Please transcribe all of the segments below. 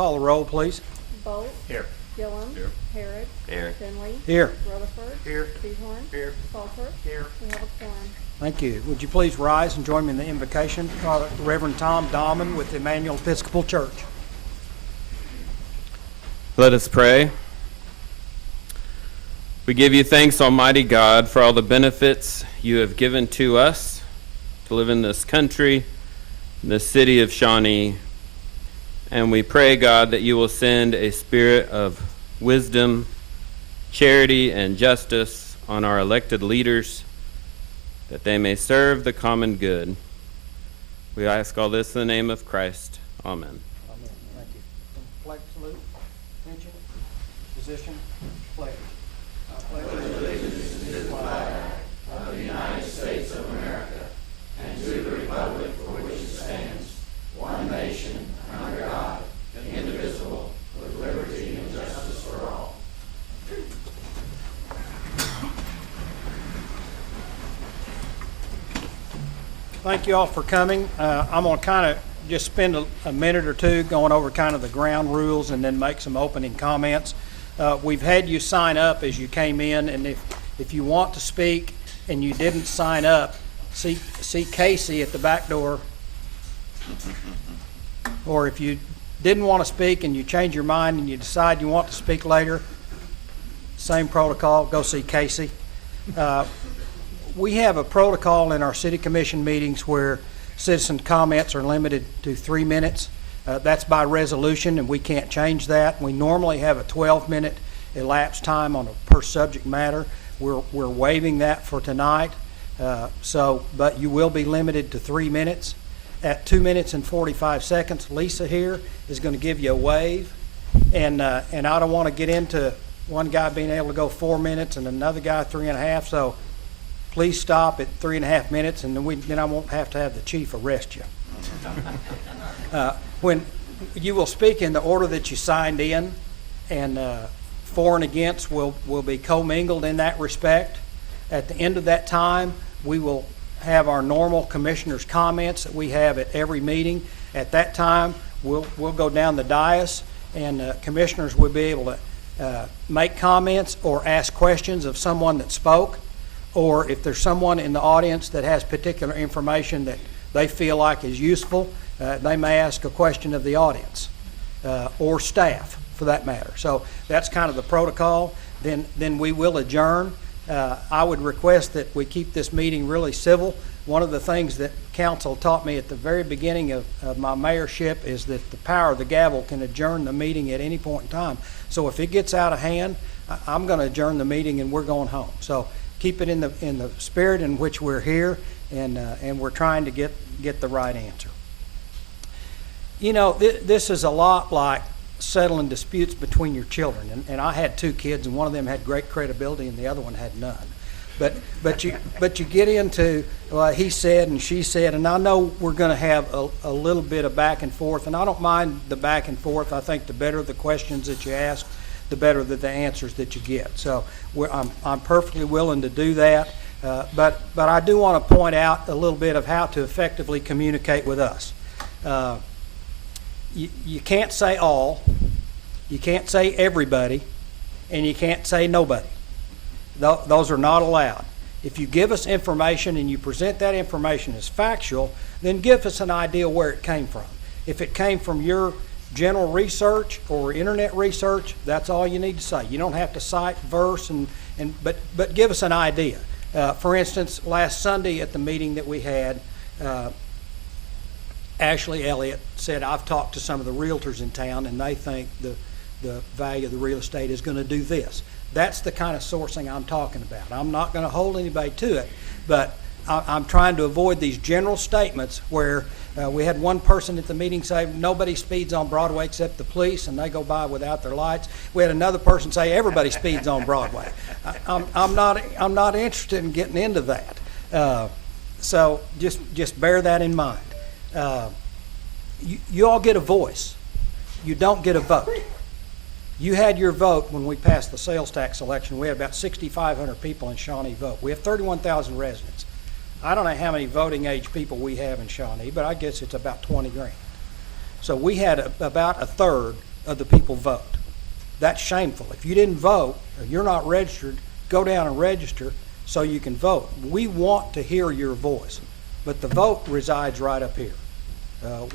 call the roll, please. Bolt. Here. Gillum. Here. Harrod. Here. Finley. Here. Rutherford. Here. Seahorn. Here. Salter. Here. We have a quorum. Thank you. Would you please rise and join me in the invocation? Father Reverend Tom Dahman with the Emmanuel Episcopal Church. Let us pray. We give you thanks, Almighty God, for all the benefits you have given to us to live in this country, in the city of Shawnee. And we pray, God, that you will send a spirit of wisdom, charity, and justice on our elected leaders, that they may serve the common good. We ask all this in the name of Christ. Amen. Amen. Thank you. Flag salute, attention, position, pledge. I pledge allegiance to the flag of the United States of America and to the republic for which it stands, one nation, under God, indivisible, with liberty and justice for all. Thank you all for coming. I'm going to kind of just spend a minute or two going over kind of the ground rules and then make some opening comments. We've had you sign up as you came in, and if you want to speak and you didn't sign up, see Casey at the back door. Or if you didn't want to speak and you change your mind and you decide you want to speak later, same protocol, go see Casey. We have a protocol in our city commission meetings where citizen comments are limited to 3 minutes. That's by resolution, and we can't change that. We normally have a 12-minute elapsed time on a per subject matter. We're waiving that for tonight, but you will be limited to 3 minutes. At 2 minutes and 45 seconds, Lisa here is going to give you a wave, and I don't want to get into one guy being able to go 4 minutes and another guy 3.5. So please stop at 3.5 minutes, and then I won't have to have the chief arrest you. When you will speak in the order that you signed in, and for and against will be commingled in that respect. At the end of that time, we will have our normal commissioners' comments that we have at every meeting. At that time, we'll go down the dais, and commissioners will be able to make comments or ask questions of someone that spoke, or if there's someone in the audience that has particular information that they feel like is useful, they may ask a question of the audience or staff for that matter. So that's kind of the protocol. Then we will adjourn. I would request that we keep this meeting really civil. One of the things that council taught me at the very beginning of my mayorship is that the power of the gavel can adjourn the meeting at any point in time. So if it gets out of hand, I'm going to adjourn the meeting and we're going home. So keep it in the spirit in which we're here, and we're trying to get the right answer. You know, this is a lot like settling disputes between your children, and I had 2 kids, and one of them had great credibility and the other one had none. But you get into he said and she said, and I know we're going to have a little bit of back and forth, and I don't mind the back and forth. I think the better the questions that you ask, the better the answers that you get. So I'm perfectly willing to do that. But I do want to point out a little bit of how to effectively communicate with us. You can't say all, you can't say everybody, and you can't say nobody. Those are not allowed. If you give us information and you present that information as factual, then give us an idea where it came from. If it came from your general research or internet research, that's all you need to say. You don't have to cite verse, but give us an idea. For instance, last Sunday at the meeting that we had, Ashley Elliott said, I've talked to some of the realtors in town and they think the value of the real estate is going to do this. That's the kind of sourcing I'm talking about. I'm not going to hold anybody to it, but I'm trying to avoid these general statements where we had one person at the meeting say nobody speeds on Broadway except the police, and they go by without their lights. We had another person say everybody speeds on Broadway. I'm not interested in getting into that. So just bear that in mind. You all get a voice. You don't get a vote. You had your vote when we passed the sales tax election. We had about 6,500 people in Shawnee vote. We have 31,000 residents. I don't know how many voting age people we have in Shawnee, but I guess it's about 20 grand. So we had about a third of the people vote. That's shameful. If you didn't vote, or you're not registered, go down and register so you can vote. We want to hear your voice, but the vote resides right up here.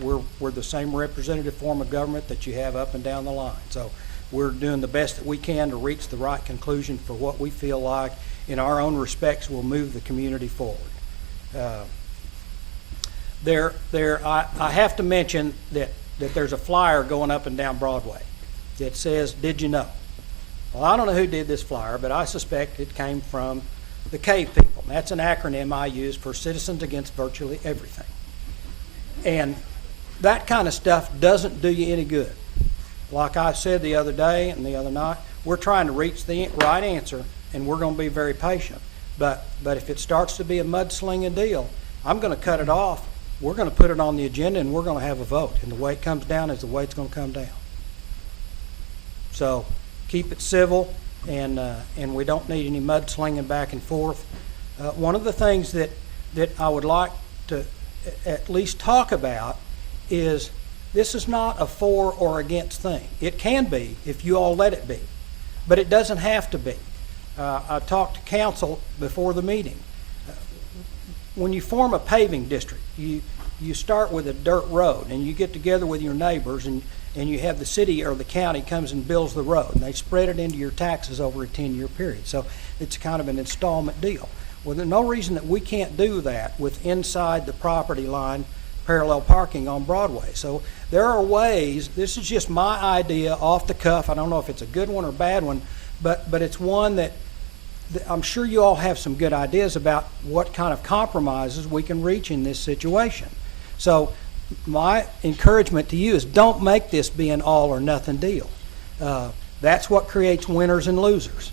We're the same representative form of government that you have up and down the line. So we're doing the best that we can to reach the right conclusion for what we feel like in our own respects will move the community forward. I have to mention that there's a flyer going up and down Broadway that says, "Did you know?" Well, I don't know who did this flyer, but I suspect it came from the CAVE people. And that's an acronym I use for Citizens Against Virtually Everything. And that kind of stuff doesn't do you any good. Like I said the other day and the other night, we're trying to reach the right answer, and we're going to be very patient. But if it starts to be a mudslinging deal, I'm going to cut it off. We're going to put it on the agenda, and we're going to have a vote. And the way it comes down is the way it's going to come down. So keep it civil, and we don't need any mudslinging back and forth. One of the things that I would like to at least talk about is this is not a for or against thing. It can be if you all let it be, but it doesn't have to be. I talked to council before the meeting. When you form a paving district, you start with a dirt road, and you get together with your neighbors, and you have the city or the county comes and builds the road, and they spread it into your taxes over a 10-year period. So it's kind of an installment deal. Well, there's no reason that we can't do that with inside the property line parallel parking on Broadway. So there are ways. This is just my idea off the cuff. I don't know if it's a good one or a bad one, but it's one that I'm sure you all have some good ideas about what kind of compromises we can reach in this situation. So my encouragement to you is don't make this be an all or nothing deal. That's what creates winners and losers.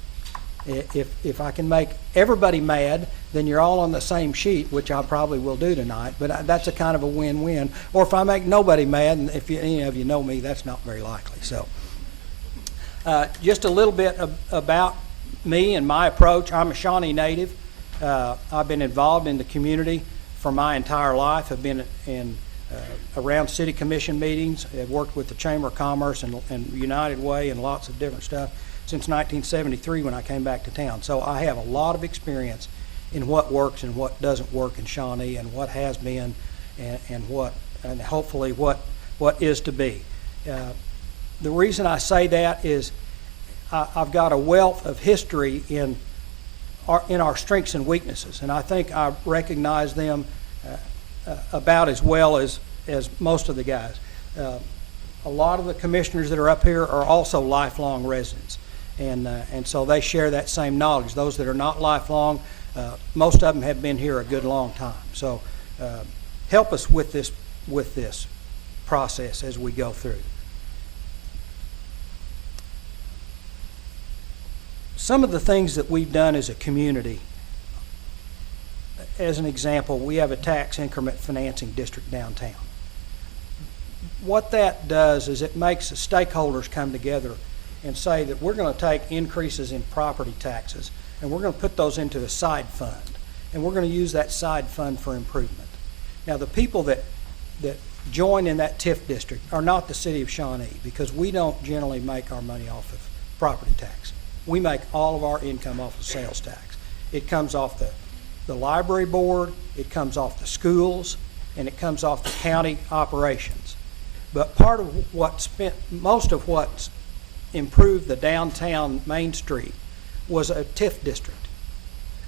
If I can make everybody mad, then you're all on the same sheet, which I probably will do tonight, but that's a kind of a win-win. Or if I make nobody mad, and if any of you know me, that's not very likely. So just a little bit about me and my approach. I'm a Shawnee native. I've been involved in the community for my entire life. I've been around city commission meetings. I've worked with the Chamber of Commerce and United Way and lots of different stuff since 1973 when I came back to town. So I have a lot of experience in what works and what doesn't work in Shawnee, and what has been and hopefully what is to be. The reason I say that is I've got a wealth of history in our strengths and weaknesses, and I think I recognize them about as well as most of the guys. A lot of the commissioners that are up here are also lifelong residents, and so they share that same knowledge. Those that are not lifelong, most of them have been here a good long time. So help us with this process as we go through. Some of the things that we've done as a community, as an example, we have a tax increment financing district downtown. What that does is it makes the stakeholders come together and say that we're going to take increases in property taxes and we're going to put those into a side fund, and we're going to use that side fund for improvement. Now, the people that join in that TIF district are not the city of Shawnee, because we don't generally make our money off of property tax. We make all of our income off of sales tax. It comes off the library board, it comes off the schools, and it comes off the county operations. But part of most of what's improved the downtown Main Street was a TIF district.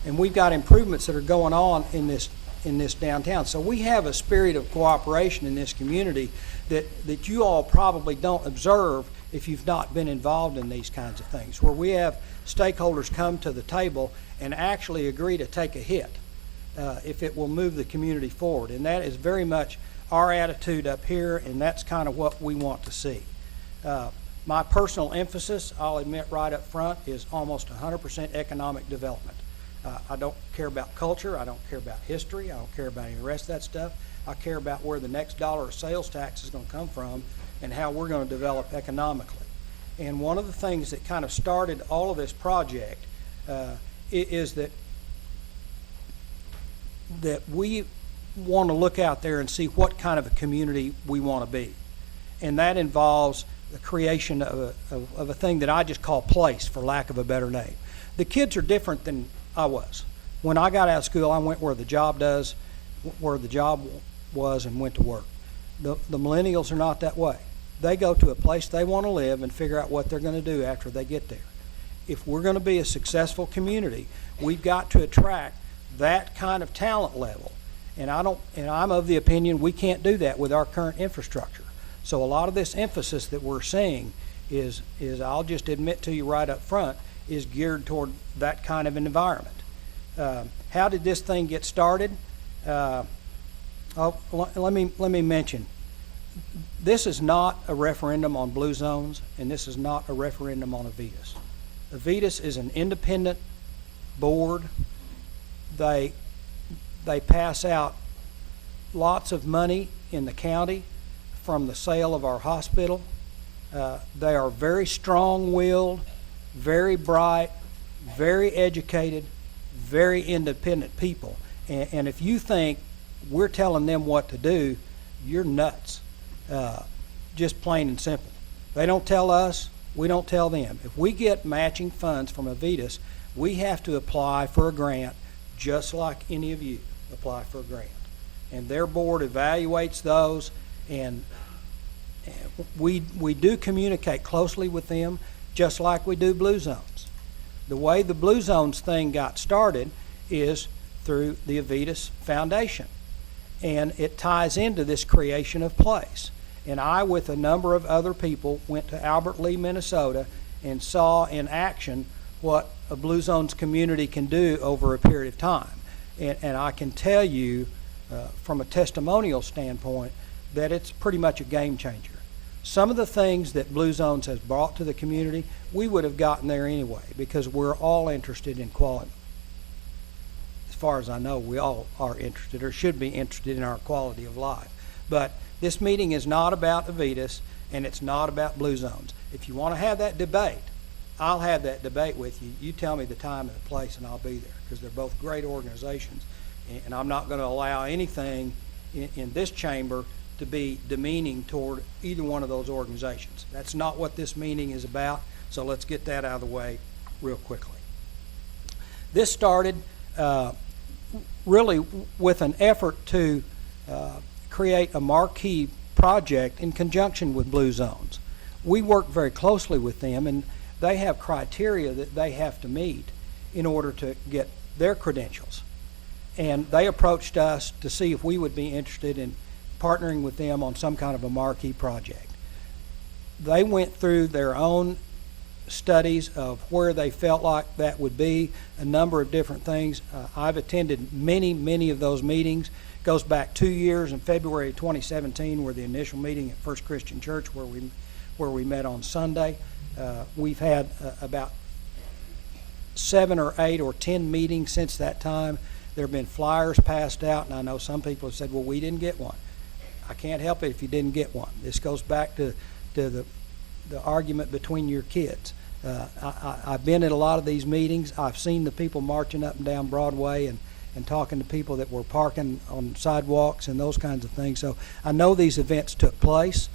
And we've got improvements that are going on in this downtown. So we have a spirit of cooperation in this community that you all probably don't observe if you've not been involved in these kinds of things, where we have stakeholders come to the table and actually agree to take a hit if it will move the community forward. And that is very much our attitude up here, and that's kind of what we want to see. My personal emphasis, I'll admit right up front, is almost 100% economic development. I don't care about culture, I don't care about history, I don't care about any of the rest of that stuff. I care about where the next dollar of sales tax is going to come from and how we're going to develop economically. And one of the things that kind of started all of this project is that we want to look out there and see what kind of a community we want to be. And that involves the creation of a thing that I just call place, for lack of a better name. The kids are different than I was. When I got out of school, I went where the job was, and went to work. The millennials are not that way. They go to a place they want to live and figure out what they're going to do after they get there. If we're going to be a successful community, we've got to attract that kind of talent level. And I'm of the opinion we can't do that with our current infrastructure. So a lot of this emphasis that we're seeing is I'll just admit to you right up front, is geared toward that kind of an environment. How did this thing get started? Let me mention, this is not a referendum on blue zones, and this is not a referendum on Avitas. Avitas is an independent board. They pass out lots of money in the county from the sale of our hospital. They are very strong-willed, very bright, very educated, very independent people. And if you think we're telling them what to do, you're nuts. Just plain and simple. They don't tell us, we don't tell them. If we get matching funds from Avitas, we have to apply for a grant just like any of you apply for a grant. And their board evaluates those, and we do communicate closely with them just like we do Blue Zones. The way the Blue Zones thing got started is through the Avitas Foundation, and it ties into this creation of place. And I, with a number of other people, went to Albert Lea, Minnesota, and saw in action what a Blue Zones community can do over a period of time. And I can tell you, from a testimonial standpoint, that it's pretty much a game changer. Some of the things that Blue Zones has brought to the community, we would have gotten there anyway, because we're all interested in quality. As far as I know, we all are interested, or should be interested, in our quality of life. But this meeting is not about Avitas, and it's not about Blue Zones. If you want to have that debate, I'll have that debate with you. You tell me the time and the place, and I'll be there, because they're both great organizations. And I'm not going to allow anything in this chamber to be demeaning toward either one of those organizations. That's not what this meeting is about, so let's get that out of the way real quickly. This started really with an effort to create a marquee project in conjunction with Blue Zones. We work very closely with them, and they have criteria that they have to meet in order to get their credentials. And they approached us to see if we would be interested in partnering with them on some kind of a marquee project. They went through their own studies of where they felt like that would be, a number of different things. I've attended many of those meetings. It goes back 2 years. In February 2017, were the initial meeting at First Christian Church where we met on Sunday. We've had about 7 or 8 or 10 meetings since that time. There have been flyers passed out, and I know some people have said, well, we didn't get one. I can't help it if you didn't get one. This goes back to the argument between your kids. I've been at a lot of these meetings. I've seen the people marching up and down Broadway and talking to people that were parking on sidewalks and those kinds of things. So I know these events took place.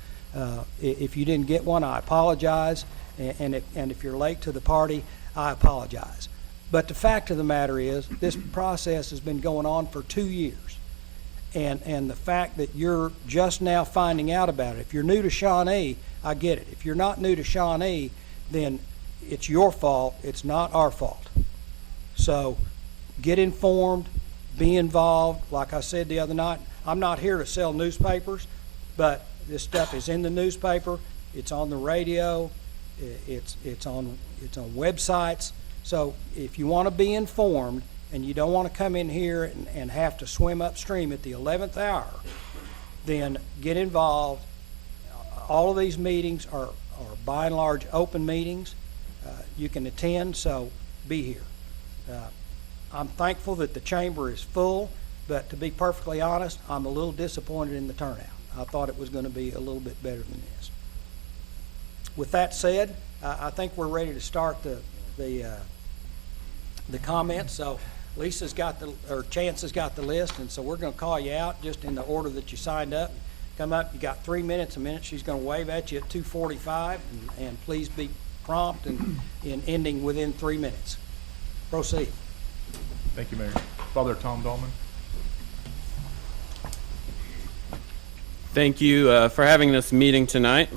If you didn't get one, I apologize. And if you're late to the party, I apologize. But the fact of the matter is, this process has been going on for 2 years. And the fact that you're just now finding out about it, if you're new to Shawnee, I get it. If you're not new to Shawnee, then it's your fault. It's not our fault. So get informed, be involved. Like I said the other night, I'm not here to sell newspapers, but this stuff is in the newspaper. It's on the radio. It's on websites. So if you want to be informed and you don't want to come in here and have to swim upstream at the 11th hour, then get involved. All of these meetings are by and large open meetings. You can attend, so be here. I'm thankful that the chamber is full, but to be perfectly honest, I'm a little disappointed in the turnout. I thought it was going to be a little bit better than this. With that said, I think we're ready to start the comments. So Lisa's got Chance has got the list, and so we're going to call you out just in the order that you signed up. come up. You got 3 minutes. A minute she's going to wave at you at 2:45, and please be prompt and in ending within 3 minutes. Proceed. Thank you, Mayor. Father Tom Dahlman. Thank you for having this meeting tonight.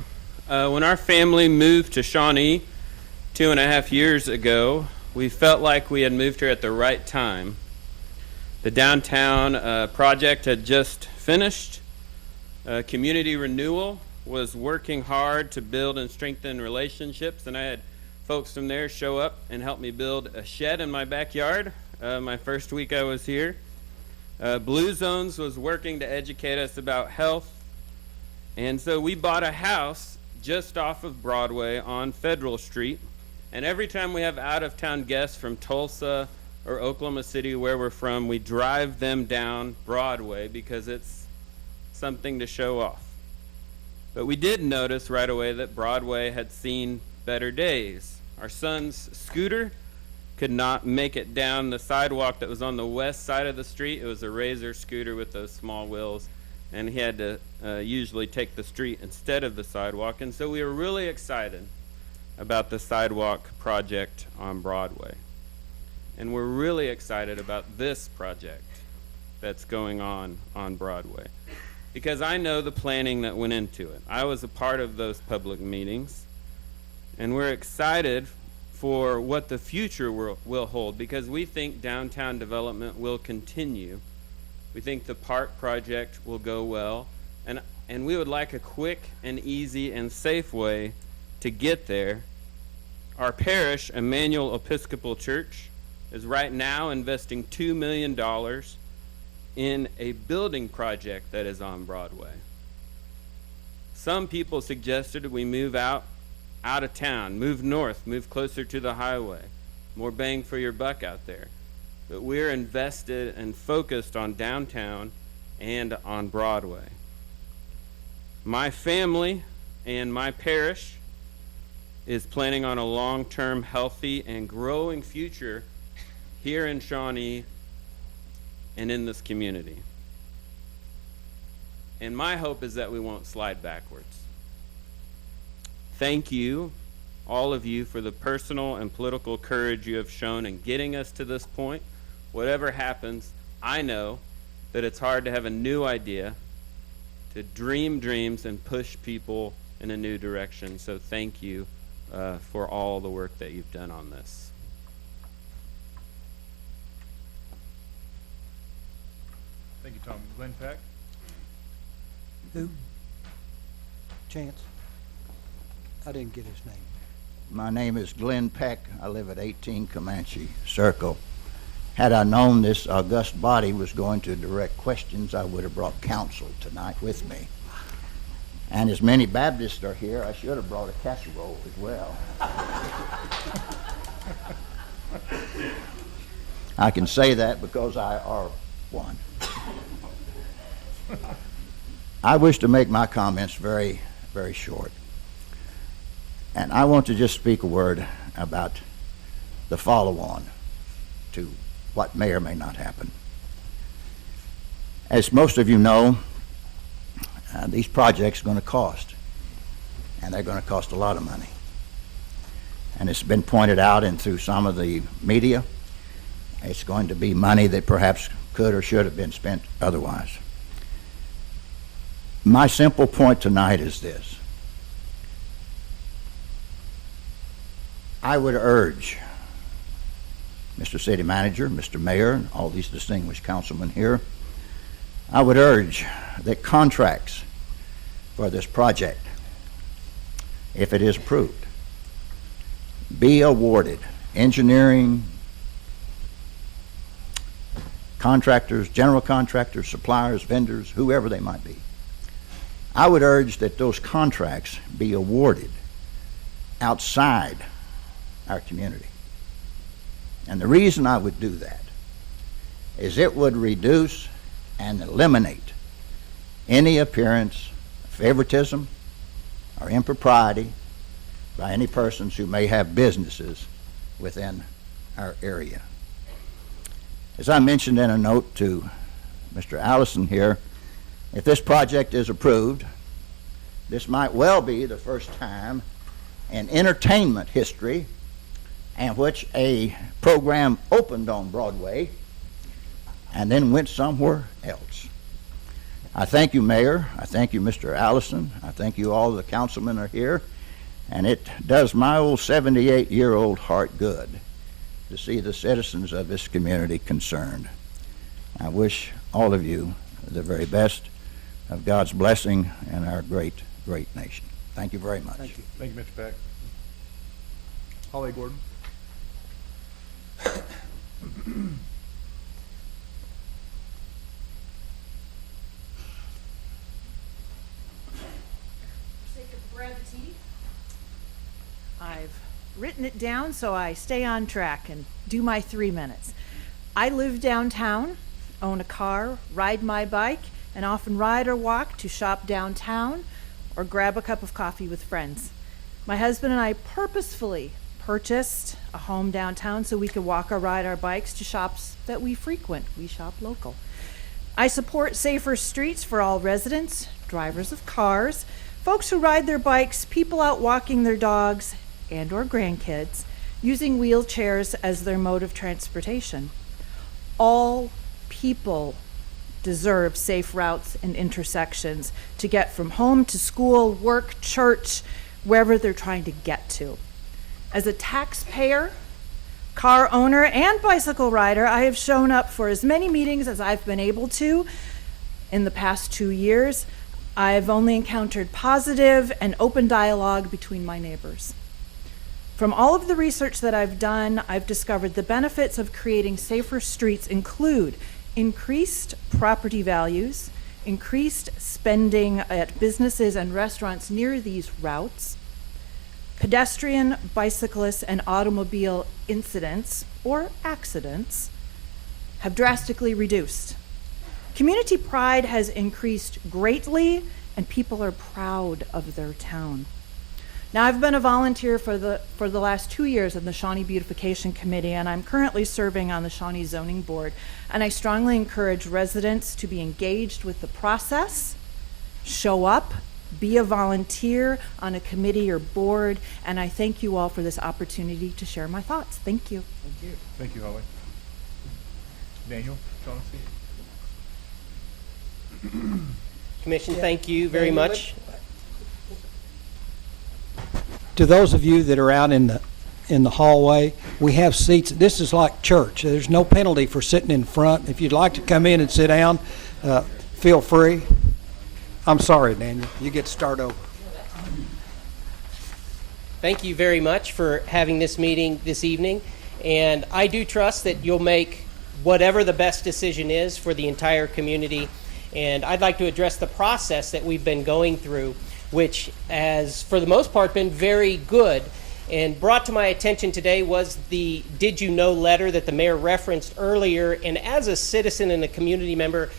When our family moved to Shawnee 2.5 years ago, we felt like we had moved here at the right time. The downtown project had just finished. Community renewal was working hard to build and strengthen relationships, and I had folks from there show up and help me build a shed in my backyard my first week I was here. Blue Zones was working to educate us about health, and so we bought a house just off of Broadway on Federal Street, and every time we have out-of-town guests from Tulsa or Oklahoma City, where we're from, we drive them down Broadway because it's something to show off. But we did notice right away that Broadway had seen better days. Our son's scooter could not make it down the sidewalk that was on the west side of the street. It was a Razor scooter with those small wheels, and he had to usually take the street instead of the sidewalk. And so we were really excited about the sidewalk project on Broadway. And we're really excited about this project that's going on Broadway, because I know the planning that went into it. I was a part of those public meetings, and we're excited for what the future will hold, because we think downtown development will continue. We think the park project will go well, and we would like a quick and easy and safe way to get there. Our parish, Emmanuel Episcopal Church, is right now investing $2 million in a building project that is on Broadway. Some people suggested we move out of town, move north, move closer to the highway, more bang for your buck out there. But we're invested and focused on downtown and on Broadway. My family and my parish is planning on a long-term, healthy, and growing future here in Shawnee and in this community. And my hope is that we won't slide backwards. Thank you, all of you, for the personal and political courage you have shown in getting us to this point. Whatever happens, I know that it's hard to have a new idea, to dream dreams and push people in a new direction. So thank you for all the work that you've done on this. Thank you, Tom. Glenn Peck. Who? Chance? I didn't get his name. My name is Glenn Peck. I live at 18 Comanche Circle. Had I known this august body was going to direct questions, I would have brought counsel tonight with me. And as many Baptists are here, I should have brought a casserole as well. I can say that because I are one. I wish to make my comments very, very short. And I want to just speak a word about the follow-on to what may or may not happen. As most of you know, these projects are going to cost, and they're going to cost a lot of money. And it's been pointed out and through some of the media, it's going to be money that perhaps could or should have been spent otherwise. My simple point tonight is this. I would urge Mr. City Manager, Mr. Mayor, and all these distinguished councilmen here, I would urge that contracts for this project, if it is approved, be awarded. Engineering, contractors, general contractors, suppliers, vendors, whoever they might be. I would urge that those contracts be awarded outside our community. And the reason I would do that is it would reduce and eliminate any appearance of favoritism or impropriety by any persons who may have businesses within our area. As I mentioned in a note to Mr. Allison here, If this project is approved, this might well be the first time in entertainment history in which a program opened on Broadway and then went somewhere else. I thank you, Mayor. I thank you, Mr. Allison. I thank you all the councilmen are here. And it does my old 78-year-old heart good to see the citizens of this community concerned. I wish all of you the very best of God's blessing in our great, great nation. Thank you very much. Thank you. Thank you, Mr. Peck. Holly Gordon. Sake of brevity, I've written it down so I stay on track and do my 3 minutes. I live downtown, own a car, ride my bike, and often ride or walk to shop downtown or grab a cup of coffee with friends. My husband and I purposefully purchased a home downtown so we could walk or ride our bikes to shops that we frequent. We shop local. I support safer streets for all residents, drivers of cars, folks who ride their bikes, people out walking their dogs and or grandkids, using wheelchairs as their mode of transportation. All people deserve safe routes and intersections to get from home to school, work, church, wherever they're trying to get to. As a taxpayer, car owner, and bicycle rider, I have shown up for as many meetings as I've been able to. In the past 2 years, I've only encountered positive and open dialogue between my neighbors. From all of the research that I've done, I've discovered the benefits of creating safer streets include increased property values, increased spending at businesses and restaurants near these routes, pedestrian, bicyclist, and automobile incidents or accidents have drastically reduced. Community pride has increased greatly, and people are proud of their town. Now, I've been a volunteer for the last 2 years in the Shawnee Beautification Committee, and I'm currently serving on the Shawnee Zoning Board. And I strongly encourage residents to be engaged with the process, show up, be a volunteer on a committee or board, and I thank you all for this opportunity to share my thoughts. Thank you. Thank you. Thank you, Holly. Daniel Shaughnessy. Commission, thank you very much. To those of you that are out in the hallway, we have seats. This is like church. There's no penalty for sitting in front. If you'd like to come in and sit down, feel free. I'm sorry, Daniel. You get to start over. Thank you very much for having this meeting this evening. And I do trust that you'll make whatever the best decision is for the entire community. And I'd like to address the process that we've been going through, which has, for the most part, been very good. And brought to my attention today was the Did You Know letter that the mayor referenced earlier. And as a citizen and a community member,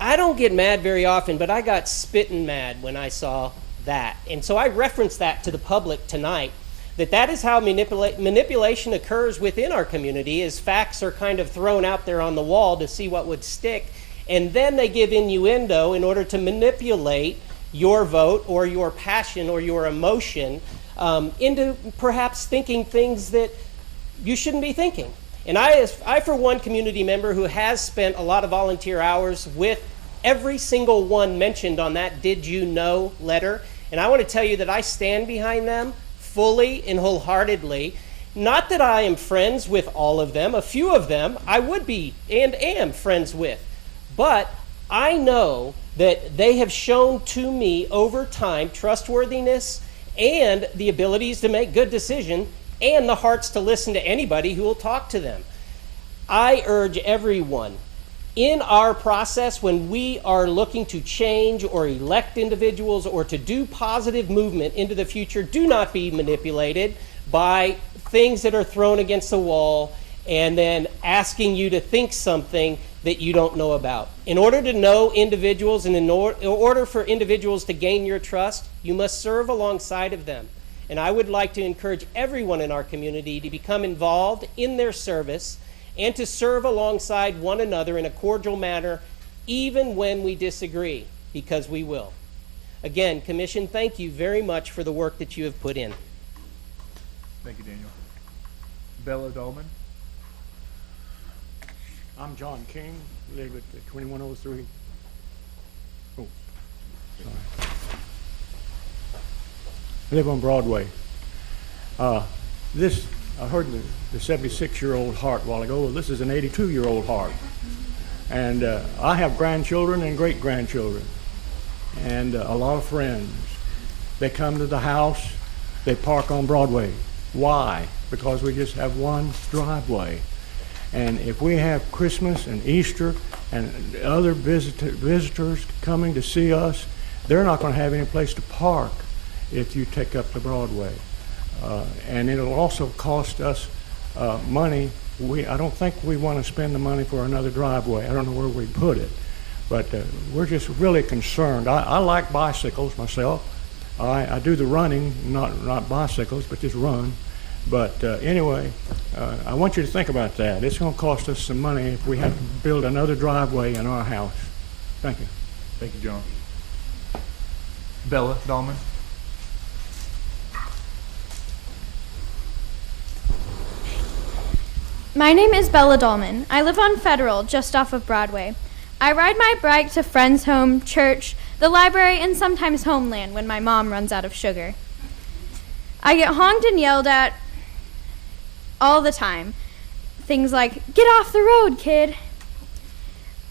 I don't get mad very often, but I got spitting mad when I saw that. And so I referenced that to the public tonight, that is how manipulation occurs within our community, is facts are kind of thrown out there on the wall to see what would stick. And then they give innuendo in order to manipulate your vote or your passion or your emotion into perhaps thinking things that you shouldn't be thinking. And I, for one, community member who has spent a lot of volunteer hours with every single one mentioned on that Did You Know letter. And I want to tell you that I stand behind them fully and wholeheartedly. Not that I am friends with all of them. A few of them I would be and am friends with. But I know that they have shown to me over time trustworthiness and the abilities to make good decisions and the hearts to listen to anybody who will talk to them. I urge everyone in our process, when we are looking to change or elect individuals or to do positive movement into the future, do not be manipulated by things that are thrown against the wall and then asking you to think something that you don't know about. In order to know individuals and in order for individuals to gain your trust, you must serve alongside of them. And I would like to encourage everyone in our community to become involved in their service and to serve alongside one another in a cordial manner even when we disagree, because we will. Again, Commission, thank you very much for the work that you have put in. Thank you, Daniel. Bella Dolman. I'm John King, live at 2103. Oh, sorry. I live on Broadway. I heard the 76-year-old Hart a while ago. Well, this is an 82-year-old Hart. And I have grandchildren and great-grandchildren and a lot of friends. They come to the house, they park on Broadway. Why? Because we just have one driveway. And if we have Christmas and Easter and other visitors coming to see us, they're not going to have any place to park if you take up the Broadway. And it'll also cost us money. I don't think we want to spend the money for another driveway. I don't know where we put it. But we're just really concerned. I like bicycles myself. I do the running, not bicycles, but just run. But anyway, I want you to think about that. It's going to cost us some money if we have to build another driveway in our house. Thank you. Thank you, John. Bella Dolman. My name is Bella Dolman. I live on Federal, just off of Broadway. I ride my bike to friends' home, church, the library, and sometimes Homeland when my mom runs out of sugar. I get honked and yelled at all the time. Things like, "Get off the road, kid."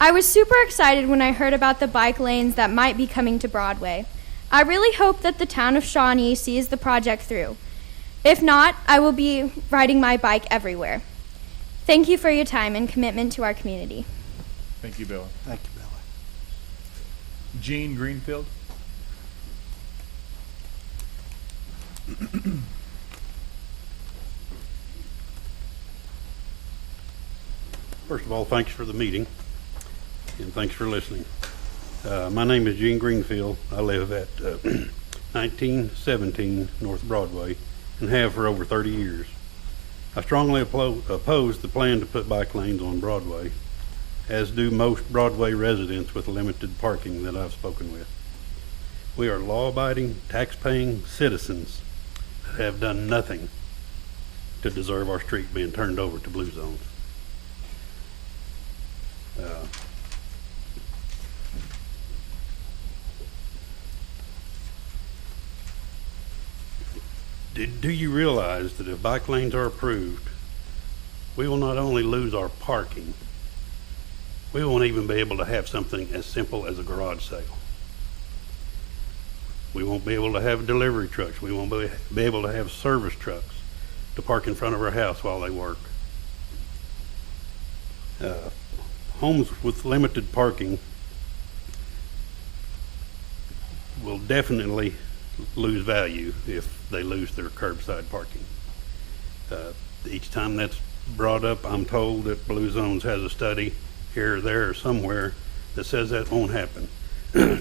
I was super excited when I heard about the bike lanes that might be coming to Broadway. I really hope that the town of Shawnee sees the project through. If not, I will be riding my bike everywhere. Thank you for your time and commitment to our community. Thank you, Bella. Thank you, Bella. Jean Greenfield. First of all, thanks for the meeting, and thanks for listening. My name is Gene Greenfield. I live at 1917 North Broadway and have for over 30 years. I strongly oppose the plan to put bike lanes on Broadway, as do most Broadway residents with limited parking that I've spoken with. We are law-abiding, tax-paying citizens that have done nothing to deserve our street being turned over to blue zones. Do you realize that if bike lanes are approved, we will not only lose our parking, we won't even be able to have something as simple as a garage sale. We won't be able to have delivery trucks. We won't be able to have service trucks to park in front of our house while they work. Homes with limited parking will definitely lose value if they lose their curbside parking. Each time that's brought up, I'm told that Blue Zones has a study here or there or somewhere that says that won't happen.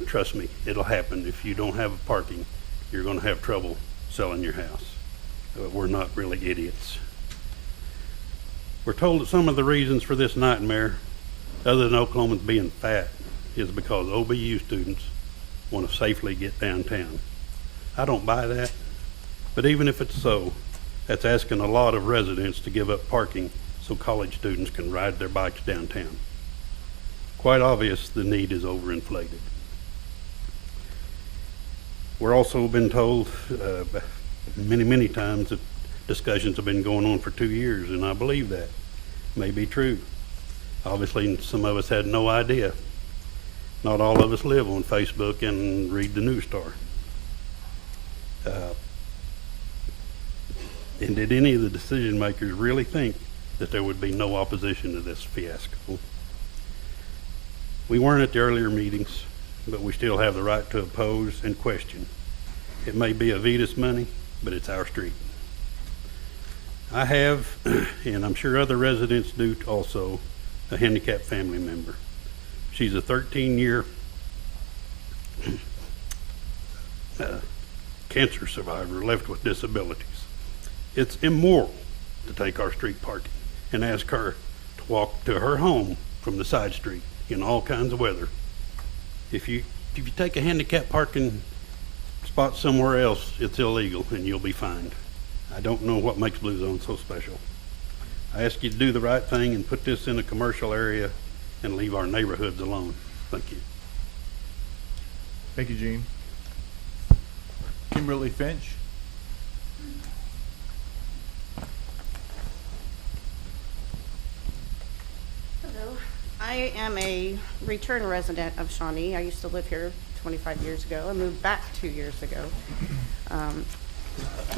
Trust me, it'll happen. If you don't have parking, you're going to have trouble selling your house. We're not really idiots. We're told that some of the reasons for this nightmare, other than Oklahomans being fat, is because OBU students want to safely get downtown. I don't buy that, but even if it's so, that's asking a lot of residents to give up parking so college students can ride their bikes downtown. Quite obvious the need is overinflated. We're also been told many times that discussions have been going on for 2 years, and I believe that may be true. Obviously, some of us had no idea. Not all of us live on Facebook and read the News Star. And did any of the decision makers really think that there would be no opposition to this fiasco? We weren't at the earlier meetings, but we still have the right to oppose and question. It may be Avita's money, but it's our street. I have, and I'm sure other residents do also, a handicapped family member. She's a 13-year cancer survivor left with disabilities. It's immoral to take our street parking and ask her to walk to her home from the side street in all kinds of weather. If you take a handicap parking spot somewhere else, it's illegal and you'll be fined. I don't know what makes Blue Zone so special. I ask you to do the right thing and put this in a commercial area and leave our neighborhoods alone. Thank you. Thank you, Gene. Kimberly Finch. Hello. I am a return resident of Shawnee. I used to live here 25 years ago. I moved back 2 years ago.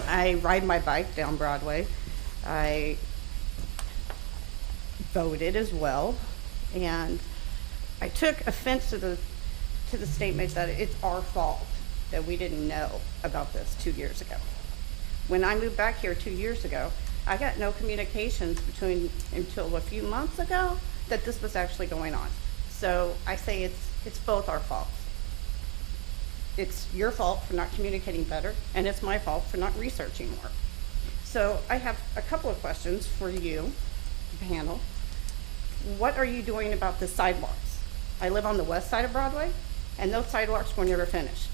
I ride my bike down Broadway. I voted as well, and I took offense to the statement that it's our fault that we didn't know about this 2 years ago. When I moved back here 2 years ago, I got no communications until a few months ago that this was actually going on. So I say it's both our faults. It's your fault for not communicating better, and it's my fault for not researching more. So I have a couple of questions for you, panel. What are you doing about the sidewalks? I live on the west side of Broadway, and those sidewalks were never finished.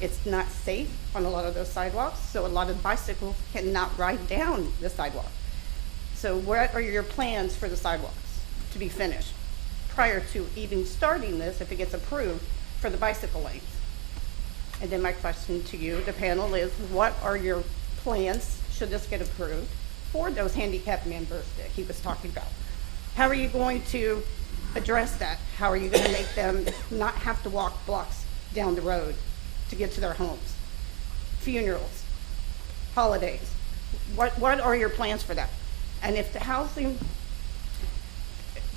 It's not safe on a lot of those sidewalks, so a lot of bicycles cannot ride down the sidewalk. So what are your plans for the sidewalks to be finished prior to even starting this, if it gets approved, for the bicycle lanes? And then my question to you, the panel, is what are your plans, should this get approved, for those handicapped members that he was talking about? How are you going to address that? How are you going to make them not have to walk blocks down the road to get to their homes? Funerals, holidays, what are your plans for that? And if the housing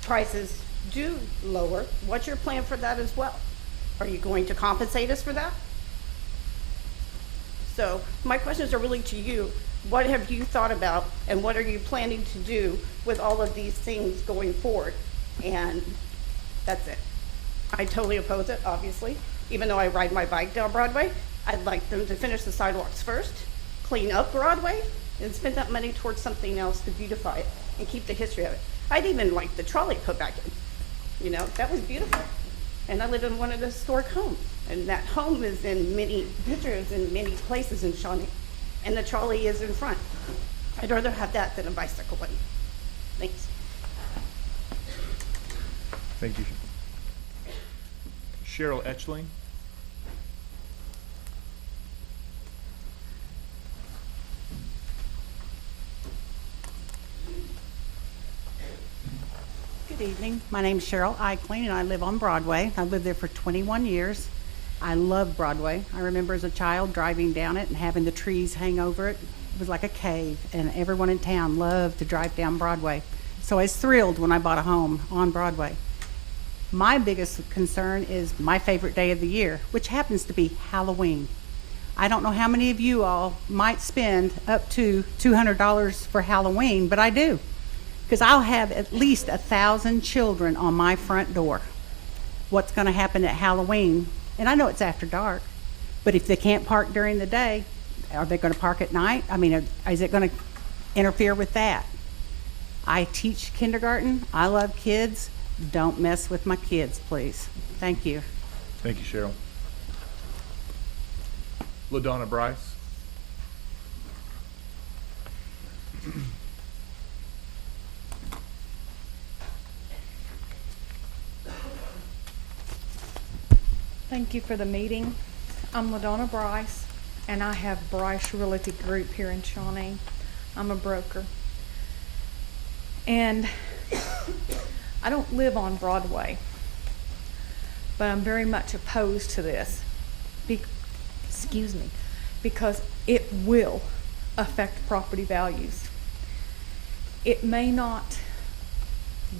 prices do lower, what's your plan for that as well? Are you going to compensate us for that? So my questions are really to you. What have you thought about, and what are you planning to do with all of these things going forward? And that's it. I totally oppose it, obviously. Even though I ride my bike down Broadway, I'd like them to finish the sidewalks first, clean up Broadway, and spend that money towards something else to beautify it and keep the history of it. I'd even like the trolley put back in. You know, that was beautiful. And I live in one of the historic homes. And that home is in many pictures in many places in Shawnee. And the trolley is in front. I'd rather have that than a bicycle lane. Thanks. Thank you. Cheryl Etchling. Good evening. My name's Cheryl Eichling, and I live on Broadway. I've lived there for 21 years. I love Broadway. I remember as a child driving down it and having the trees hang over it. It was like a cave, and everyone in town loved to drive down Broadway. So I was thrilled when I bought a home on Broadway. My biggest concern is my favorite day of the year, which happens to be Halloween. I don't know how many of you all might spend up to $200 for Halloween, but I do, because I'll have at least 1,000 children on my front door. What's going to happen at Halloween? And I know it's after dark, but if they can't park during the day, are they going to park at night? I mean, is it going to interfere with that? I teach kindergarten. I love kids. Don't mess with my kids, please. Thank you. Thank you, Cheryl. LaDonna Bryce. Thank you for the meeting. I'm LaDonna Bryce, and I have Bryce Realty Group here in Shawnee. I'm a broker. And I don't live on Broadway, but I'm very much opposed to this. Because it will affect property values. It may not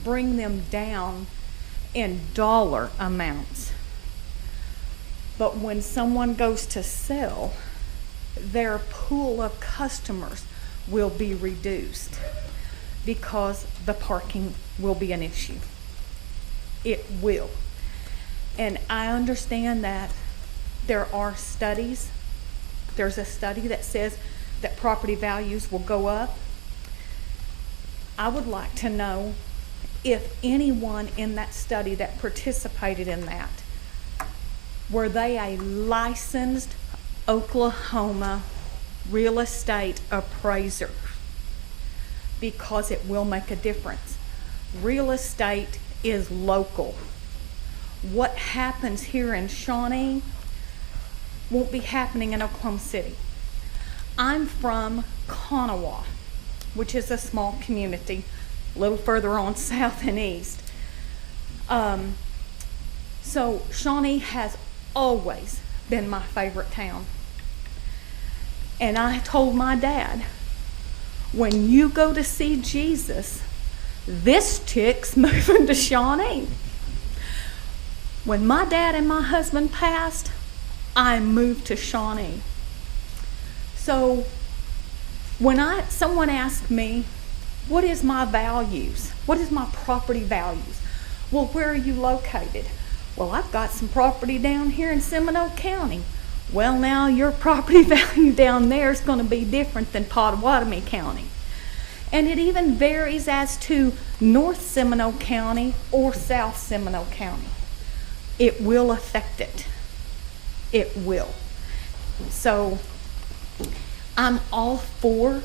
bring them down in dollar amounts, but when someone goes to sell, their pool of customers will be reduced because the parking will be an issue. It will. And I understand that there are studies. There's a study that says that property values will go up. I would like to know if anyone in that study that participated in that, were they a licensed Oklahoma real estate appraiser? Because it will make a difference. Real estate is local. What happens here in Shawnee won't be happening in Oklahoma City. I'm from Kanawha, which is a small community, a little further on south and east. So Shawnee has always been my favorite town. And I told my dad, when you go to see Jesus, this chick's moving to Shawnee. When my dad and my husband passed, I moved to Shawnee. So when someone asks me, what is my values? What is my property values? Well, where are you located? Well, I've got some property down here in Seminole County. Well, now your property value down there is going to be different than Pottawatomie County. And it even varies as to North Seminole County or South Seminole County. It will affect it. It will. So I'm all for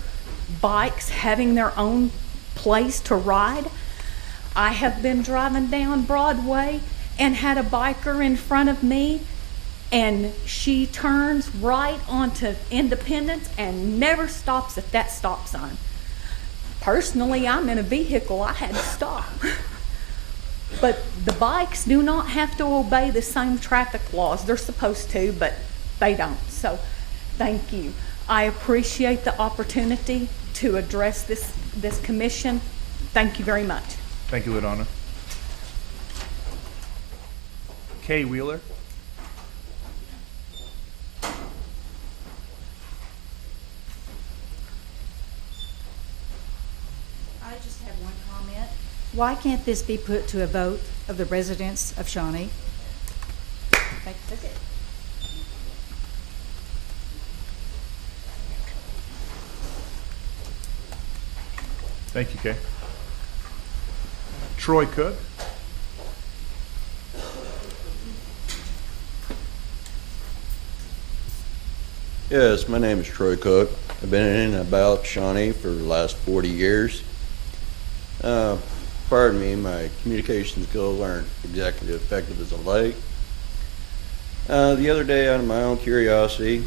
bikes having their own place to ride. I have been driving down Broadway and had a biker in front of me, and she turns right onto Independence and never stops at that stop sign. Personally, I'm in a vehicle, I had to stop. But the bikes do not have to obey the same traffic laws. They're supposed to, but they don't. So thank you. I appreciate the opportunity to address this commission. Thank you very much. Thank you, LaDonna. Kay Wheeler. I just have one comment. Why can't this be put to a vote of the residents of Shawnee? That's it. Thank you, Kay. Troy Cook. Yes, my name is Troy Cook. I've been in and about Shawnee for the last 40 years. Pardon me, my communication skills aren't exactly as effective as I'd like. The other day, out of my own curiosity,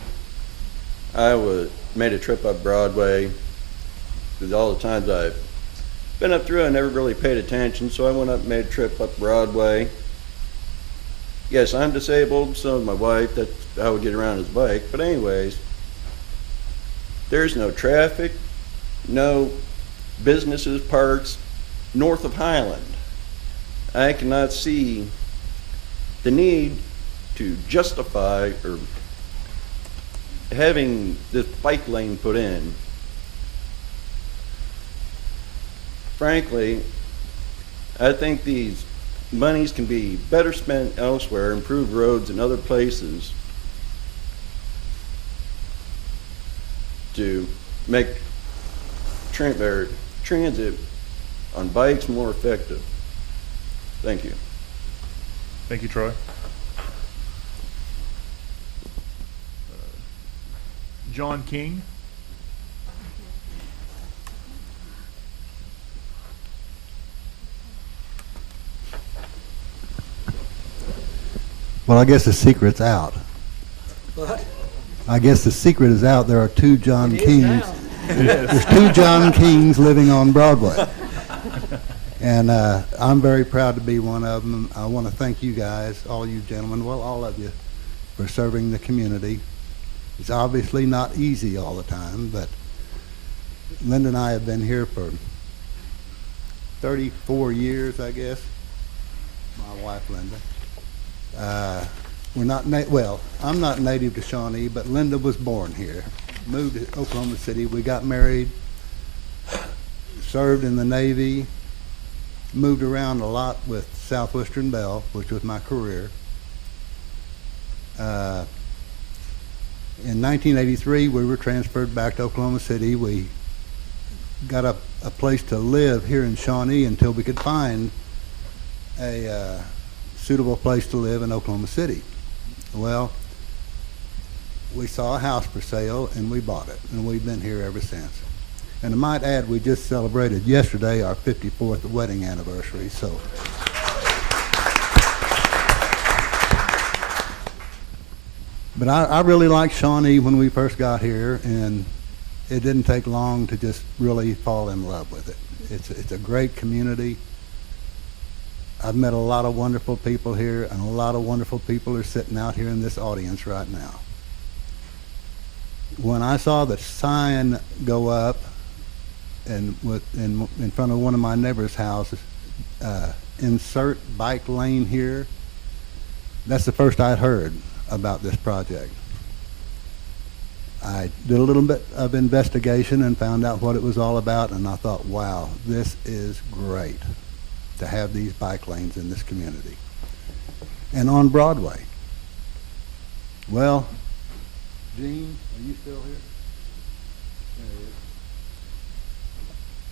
I made a trip up Broadway, because all the times I've been up through, I never really paid attention, so I went up and made a trip up Broadway. Yes, I'm disabled, so is my wife. That's how we get around his bike. But anyways, there's no traffic, no businesses, parks north of Highland. I cannot see the need to justify or having this bike lane put in. Frankly, I think these monies can be better spent elsewhere, improve roads in other places to make transit on bikes more effective. Thank you. Thank you, Troy. John King. Well, I guess the secret's out. What? I guess the secret is out. There are two John It is Kings. now. There's two John Kings living on Broadway. And I'm very proud to be one of them. I want to thank you guys, all you gentlemen, well, all of you, for serving the community. It's obviously not easy all the time, but Linda and I have been here for 34 years, I guess. My wife, Linda. We're not well, I'm not native to Shawnee, but Linda was born here. Moved to Oklahoma City. We got married, served in the Navy, moved around a lot with Southwestern Bell, which was my career. In 1983, we were transferred back to Oklahoma City. We got a place to live here in Shawnee until we could find a suitable place to live in Oklahoma City. Well, we saw a house for sale and we bought it, and we've been here ever since. And I might add, we just celebrated yesterday our 54th wedding anniversary, so. But I really liked Shawnee when we first got here, and it didn't take long to just really fall in love with it. It's a great community. I've met a lot of wonderful people here, and a lot of wonderful people are sitting out here in this audience right now. When I saw the sign go up and in front of one of my neighbor's houses, insert bike lane here, that's the first I'd heard about this project. I did a little bit of investigation and found out what it was all about, and I thought, wow, this is great to have these bike lanes in this community. And on Broadway. Well, Gene, are you still here? There he is.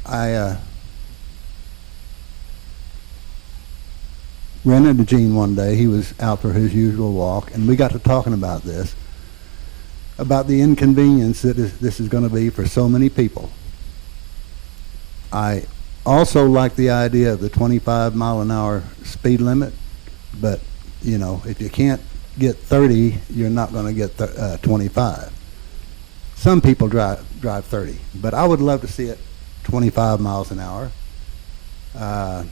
I ran into Gene one day. He was out for his usual walk, and we got to talking about this, about the inconvenience that this is going to be for so many people. I also like the idea of the 25-mile-an-hour speed limit, but, you know, if you can't get 30, you're not going to get 25. Some people drive 30, but I would love to see it 25 miles an hour. The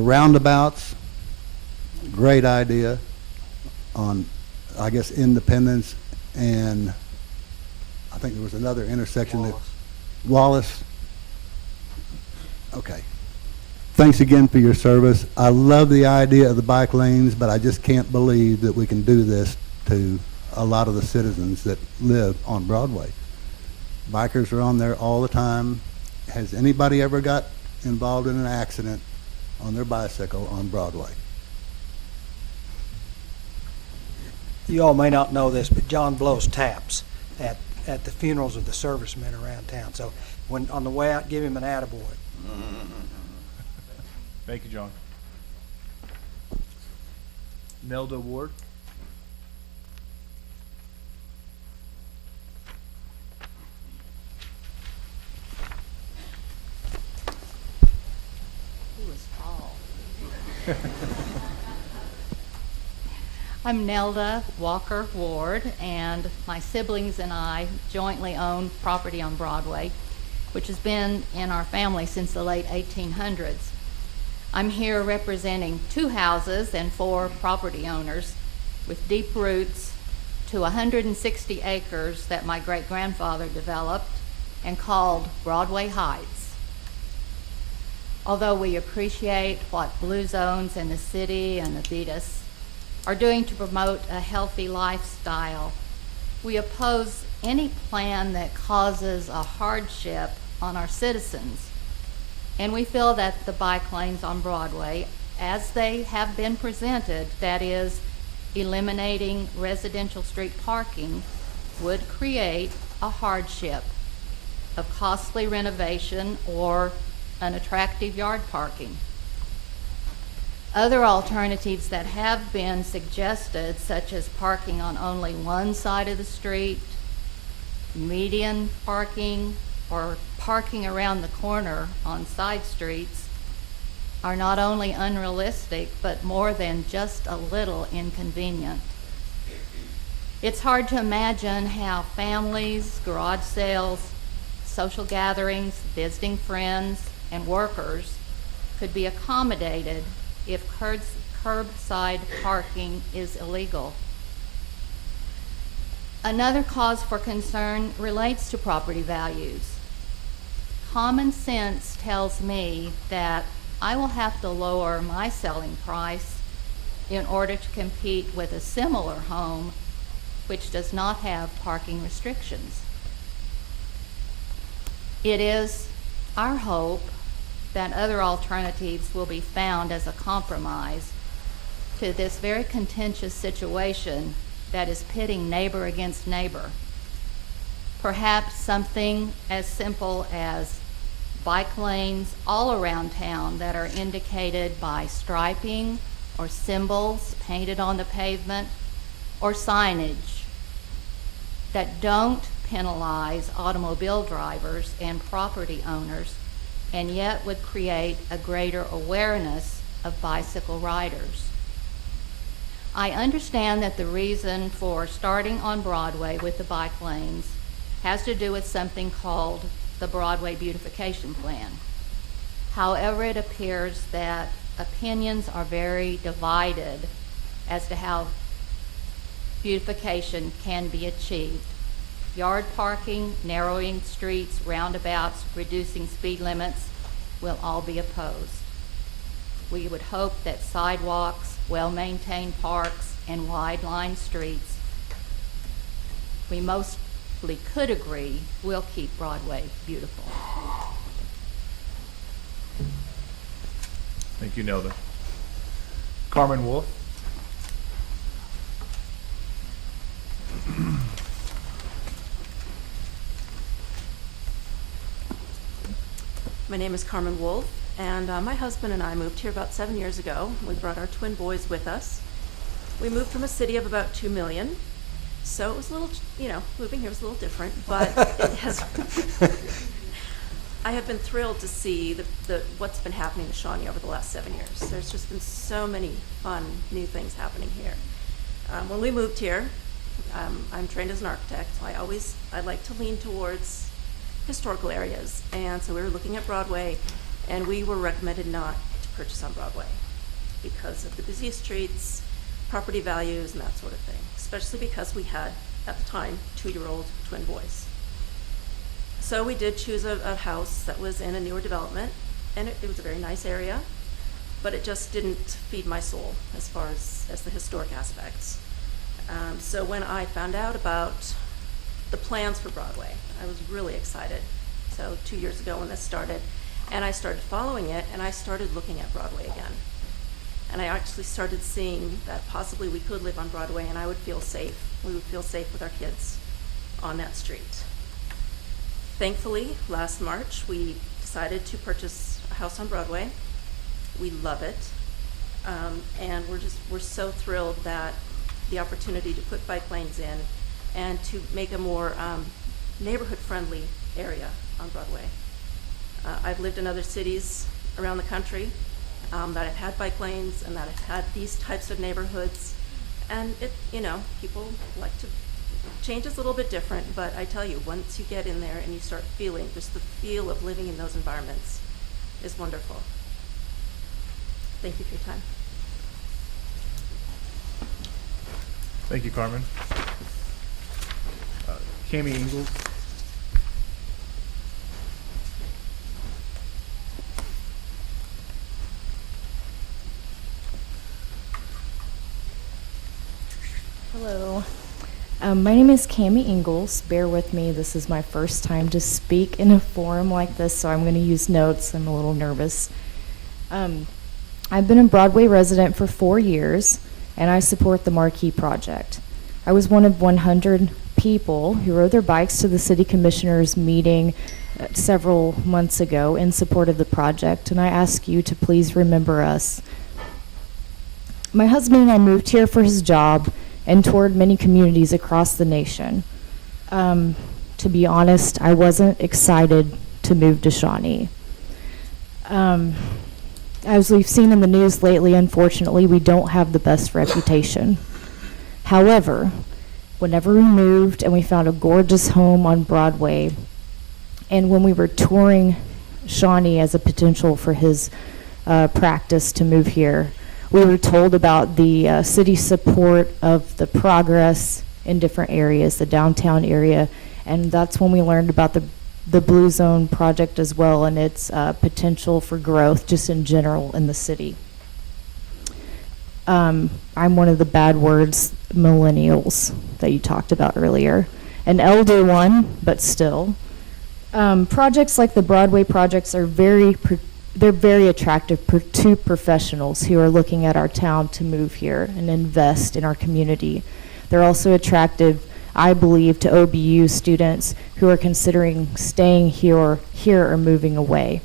roundabouts, great idea on, I guess, Independence, and I think there was another intersection Wallace. Okay. Thanks again for your service. I love the idea of the bike lanes, but I just can't believe that we can do this to a lot of the citizens that live on Broadway. Bikers are on there all the time. Has anybody ever got involved in an accident on their bicycle on Broadway? You all may not know this, but John blows taps at the funerals of the servicemen around town. So when on the way out, give him an attaboy. Thank you, John. Nelda Ward. He was tall. I'm Nelda Walker Ward, and my siblings and I jointly own property on Broadway, which has been in our family since the late 1800s. I'm here representing 2 houses and 4 property owners with deep roots to 160 acres that my great-grandfather developed and called Broadway Heights. Although we appreciate what Blue Zones and the city and Avitas are doing to promote a healthy lifestyle, we oppose any plan that causes a hardship on our citizens. And we feel that the bike lanes on Broadway, as they have been presented, that is, eliminating residential street parking, would create a hardship of costly renovation or unattractive yard parking. Other alternatives that have been suggested, such as parking on only one side of the street, median parking, or parking around the corner on side streets, are not only unrealistic, but more than just a little inconvenient. It's hard to imagine how families, garage sales, social gatherings, visiting friends, and workers could be accommodated if curbside parking is illegal. Another cause for concern relates to property values. Common sense tells me that I will have to lower my selling price in order to compete with a similar home which does not have parking restrictions. It is our hope that other alternatives will be found as a compromise to this very contentious situation that is pitting neighbor against neighbor. Perhaps something as simple as bike lanes all around town that are indicated by striping or symbols painted on the pavement or signage that don't penalize automobile drivers and property owners, and yet would create a greater awareness of bicycle riders. I understand that the reason for starting on Broadway with the bike lanes has to do with something called the Broadway Beautification Plan. However, it appears that opinions are very divided as to how beautification can be achieved. Yard parking, narrowing streets, roundabouts, reducing speed limits will all be opposed. We would hope that sidewalks, well-maintained parks, and wide-lined streets, we mostly could agree, will keep Broadway beautiful. Thank you, Nelda. Carmen Wolf. My name is Carmen Wolf, and my husband and I moved here about 7 years ago. We brought our twin boys with us. We moved from a city of about 2 million, so it was a little, moving here was a little different, but it has. I have been thrilled to see what's been happening in Shawnee over the last 7 years. There's just been so many fun new things happening here. When we moved here, I'm trained as an architect. I like to lean towards historical areas, and so we were looking at Broadway, and we were recommended not to purchase on Broadway because of the busy streets, property values, and that sort of thing, especially because we had, at the time, 2-year-old twin boys. So we did choose a house that was in a newer development, and it was a very nice area, but it just didn't feed my soul as far as the historic aspects. So when I found out about the plans for Broadway, I was really excited. So 2 years ago when this started, and I started following it, and I started looking at Broadway again. And I actually started seeing that possibly we could live on Broadway, and I would feel safe. We would feel safe with our kids on that street. Thankfully, last March, we decided to purchase a house on Broadway. We love it. And we're so thrilled that the opportunity to put bike lanes in and to make a more neighborhood-friendly area on Broadway. I've lived in other cities around the country that have had bike lanes and that have had these types of neighborhoods. And people like to, change is a little bit different, but I tell you, once you get in there and you start feeling, just the feel of living in those environments is wonderful. Thank you for your time. Thank you, Carmen. Cami Ingalls. Hello. My name is Cami Ingalls. Bear with me. This is my first time to speak in a forum like this, so I'm going to use notes. I'm a little nervous. I've been a Broadway resident for 4 years, and I support the Marquee Project. I was one of 100 people who rode their bikes to the city commissioners meeting several months ago in support of the project, and I ask you to please remember us. My husband and I moved here for his job and toured many communities across the nation. To be honest, I wasn't excited to move to Shawnee. As we've seen in the news lately, unfortunately, we don't have the best reputation. However, whenever we moved and we found a gorgeous home on Broadway, and when we were touring Shawnee as a potential for his practice to move here, we were told about the city support of the progress in different areas, the downtown area, and that's when we learned about the Blue Zone project as well and its potential for growth just in general in the city. I'm one of the bad words, millennials, that you talked about earlier. An elder one, but still. Projects like the Broadway projects are they're very attractive to professionals who are looking at our town to move here and invest in our community. They're also attractive, I believe, to OBU students who are considering staying here or moving away.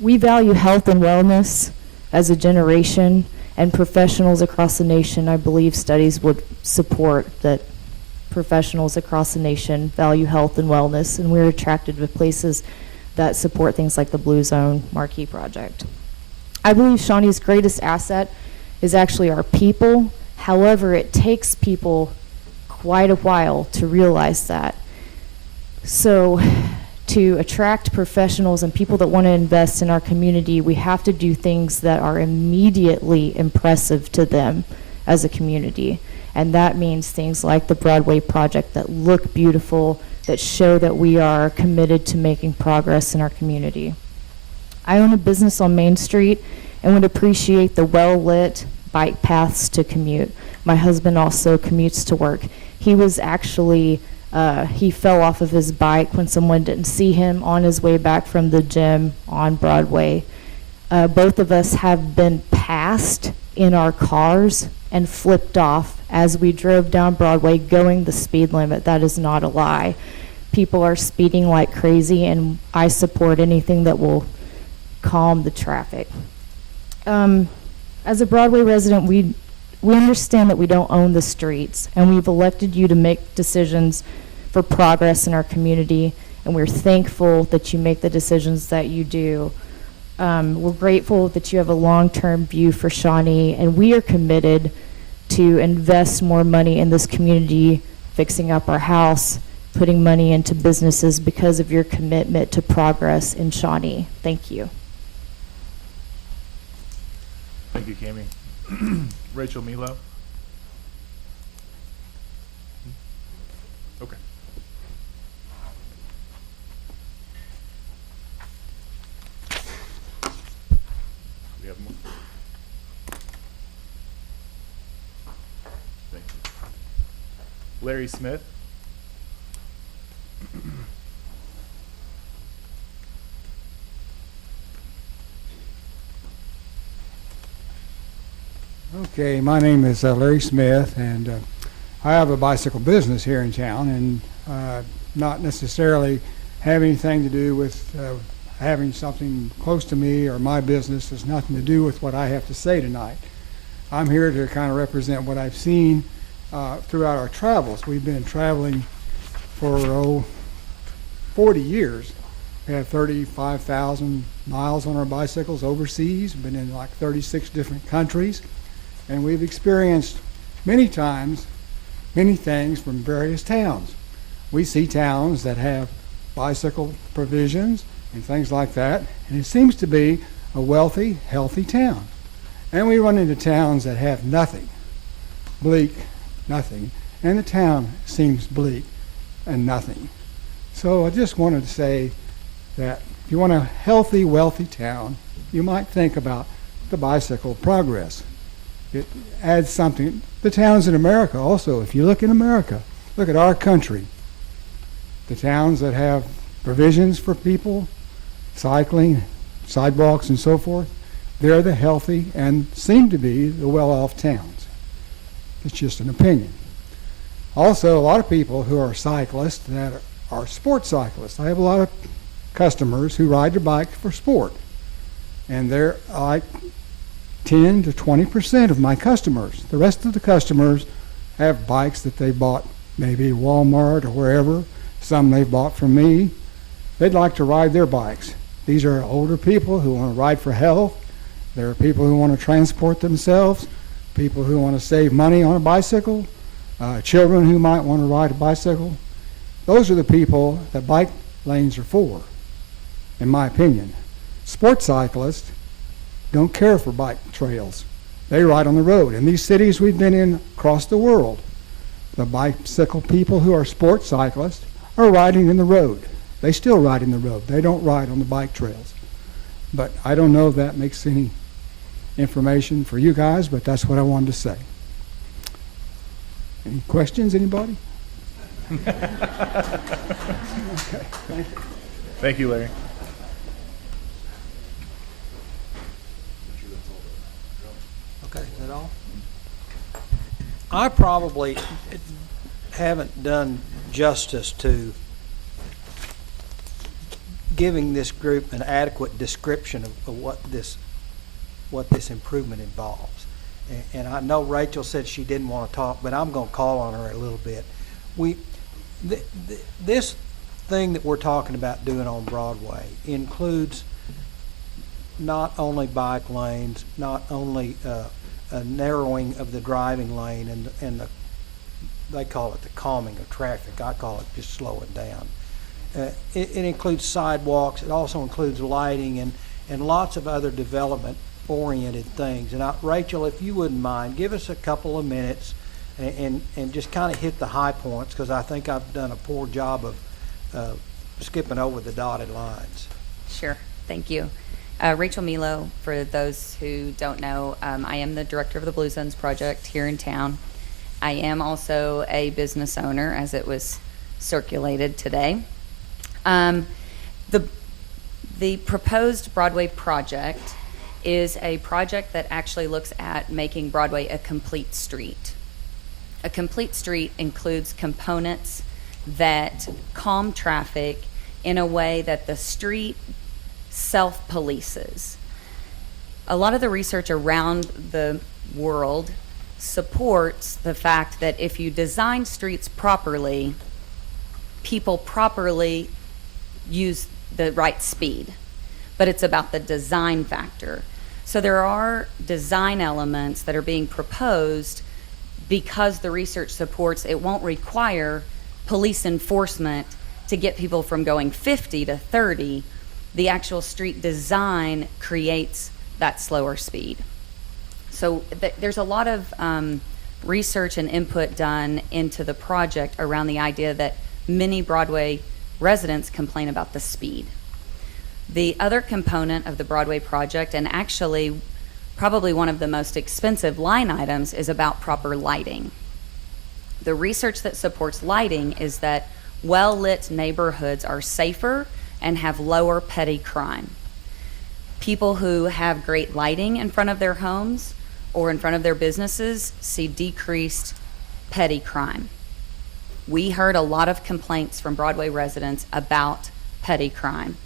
We value health and wellness as a generation, and professionals across the nation, I believe studies would support that professionals across the nation value health and wellness, and we're attracted to places that support things like the Blue Zone Marquee Project. I believe Shawnee's greatest asset is actually our people. However, it takes people quite a while to realize that. So to attract professionals and people that want to invest in our community, we have to do things that are immediately impressive to them as a community. And that means things like the Broadway project that look beautiful, that show that we are committed to making progress in our community. I own a business on Main Street and would appreciate the well-lit bike paths to commute. My husband also commutes to work. He was actually, he fell off of his bike when someone didn't see him on his way back from the gym on Broadway. Both of us have been passed in our cars and flipped off as we drove down Broadway going the speed limit. That is not a lie. People are speeding like crazy, and I support anything that will calm the traffic. As a Broadway resident, we understand that we don't own the streets, and we've elected you to make decisions for progress in our community, and we're thankful that you make the decisions that you do. We're grateful that you have a long-term view for Shawnee, and we are committed to invest more money in this community, fixing up our house, putting money into businesses because of your commitment to progress in Shawnee. Thank you. Thank you, Cami. Rachel Milo. Okay. We have more. Thank you. Larry Smith. Okay, my name is Larry Smith, and I have a bicycle business here in town, and not necessarily have anything to do with having something close to me or my business. Has nothing to do with what I have to say tonight. I'm here to kind of represent what I've seen throughout our travels. We've been traveling for 40 years. We have 35,000 miles on our bicycles overseas. We've been in like 36 different countries. And we've experienced many times many things from various towns. We see towns that have bicycle provisions and things like that, and it seems to be a wealthy, healthy town. And we run into towns that have nothing, bleak, nothing, and the town seems bleak and nothing. So I just wanted to say that if you want a healthy, wealthy town, you might think about the bicycle progress. It adds something. The towns in America also, if you look in America, look at our country. The towns that have provisions for people, cycling, sidewalks and so forth, they're the healthy and seem to be the well-off towns. It's just an opinion. Also, a lot of people who are cyclists that are sports cyclists. I have a lot of customers who ride their bike for sport. And they're like 10 to 20% of my customers. The rest of the customers have bikes that they bought maybe at Walmart or wherever. Some they've bought from me. They'd like to ride their bikes. These are older people who want to ride for health. There are people who want to transport themselves, people who want to save money on a bicycle, children who might want to ride a bicycle. Those are the people that bike lanes are for, in my opinion. Sports cyclists don't care for bike trails. They ride on the road. In these cities we've been in across the world, the bicycle people who are sports cyclists are riding in the road. They still ride in the road. They don't ride on the bike trails. But I don't know if that makes any information for you guys, but that's what I wanted to say. Any questions, anybody? Okay, thank you. Thank you, Larry. Okay, is that all? I probably haven't done justice to giving this group an adequate description of what this improvement involves. And I know Rachel said she didn't want to talk, but I'm going to call on her a little bit. This thing that we're talking about doing on Broadway includes not only bike lanes, not only a narrowing of the driving lane and they call it the calming of traffic. I call it just slow it down. It includes sidewalks. It also includes lighting and lots of other development-oriented things. And Rachel, if you wouldn't mind, give us a couple of minutes and just kind of hit the high points, because I think I've done a poor job of skipping over the dotted lines. Sure. Thank you. Rachel Milo, for those who don't know, I am the director of the Blue Zones project here in town. I am also a business owner, as it was circulated today. The proposed Broadway project is a project that actually looks at making Broadway a complete street. A complete street includes components that calm traffic in a way that the street self-polices. A lot of the research around the world supports the fact that if you design streets properly, people properly use the right speed. But it's about the design factor. So there are design elements that are being proposed because the research supports it won't require police enforcement to get people from going 50 to 30. The actual street design creates that slower speed. So there's a lot of research and input done into the project around the idea that many Broadway residents complain about the speed. The other component of the Broadway project, and actually probably one of the most expensive line items, is about proper lighting. The research that supports lighting is that well-lit neighborhoods are safer and have lower petty crime. People who have great lighting in front of their homes or in front of their businesses see decreased petty crime. We heard a lot of complaints from Broadway residents about petty crime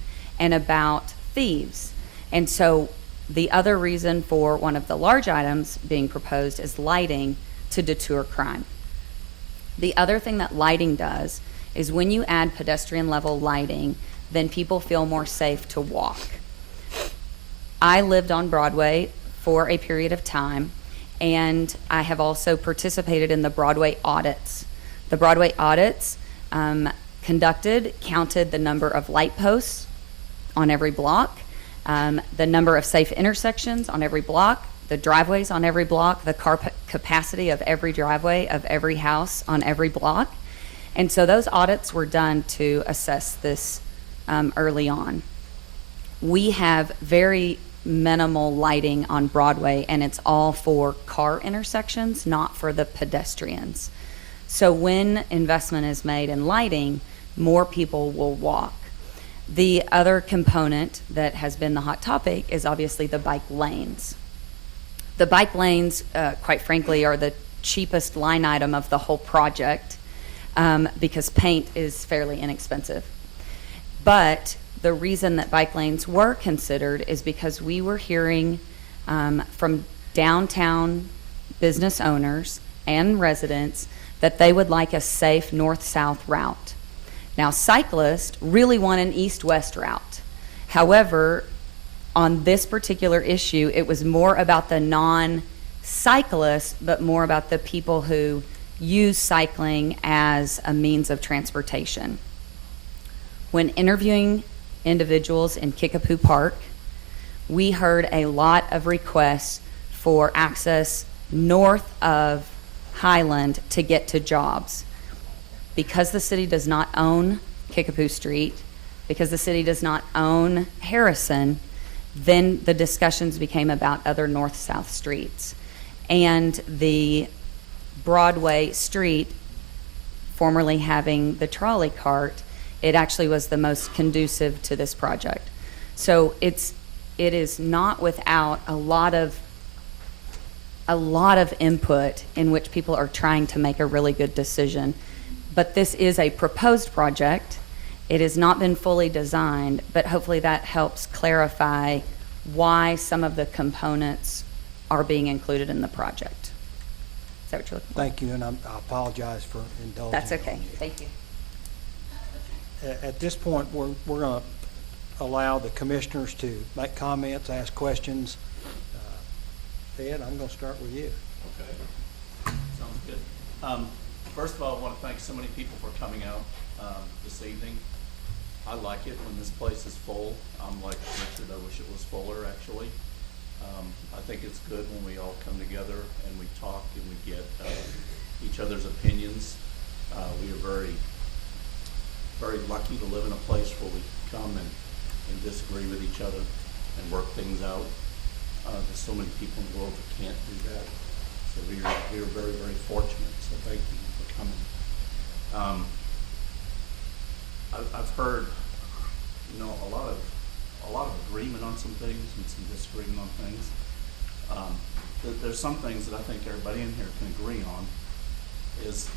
and about thieves. And so the other reason for one of the large items being proposed is lighting to deter crime. The other thing that lighting does is when you add pedestrian level lighting, then people feel more safe to walk. I lived on Broadway for a period of time, and I have also participated in the Broadway audits. The Broadway audits counted the number of light posts on every block, the number of safe intersections on every block, the driveways on every block, the car capacity of every driveway of every house on every block. And so those audits were done to assess this early on. We have very minimal lighting on Broadway, and it's all for car intersections, not for the pedestrians. So when investment is made in lighting, more people will walk. The other component that has been the hot topic is obviously the bike lanes. The bike lanes, quite frankly, are the cheapest line item of the whole project because paint is fairly inexpensive. But the reason that bike lanes were considered is because we were hearing from downtown business owners and residents that they would like a safe north-south route. Now, cyclists really want an east-west route. However, on this particular issue, it was more about the non-cyclists, but more about the people who use cycling as a means of transportation. When interviewing individuals in Kickapoo Park, we heard a lot of requests for access north of Highland to get to jobs. Because the city does not own Kickapoo Street, because the city does not own Harrison, then the discussions became about other north-south streets. And the Broadway street, formerly having the trolley cart, it actually was the most conducive to this project. So it is not without a lot of a lot of input in which people are trying to make a really good decision. But this is a proposed project. It has not been fully designed, but hopefully that helps clarify why some of the components are being included in the project. Is that what you're looking for? Thank you, and I apologize for indulging. That's okay. on you. Thank you. At this point, we're going to allow the commissioners to make comments, ask questions. Ed, I'm going to start with you. Okay, sounds good. First of all, I want to thank so many people for coming out this evening. I like it when this place is full. I'm like Richard, I wish it was fuller actually. I think it's good when we all come together and we talk and we get each other's opinions. We are very, very lucky to live in a place where we come and disagree with each other and work things out. There's so many people in the world that can't do that. So we are very, very fortunate. So thank you for coming. I've heard, you know, a lot of agreement on some things and some disagreement on things. There's some things that I think everybody in here can agree on. Is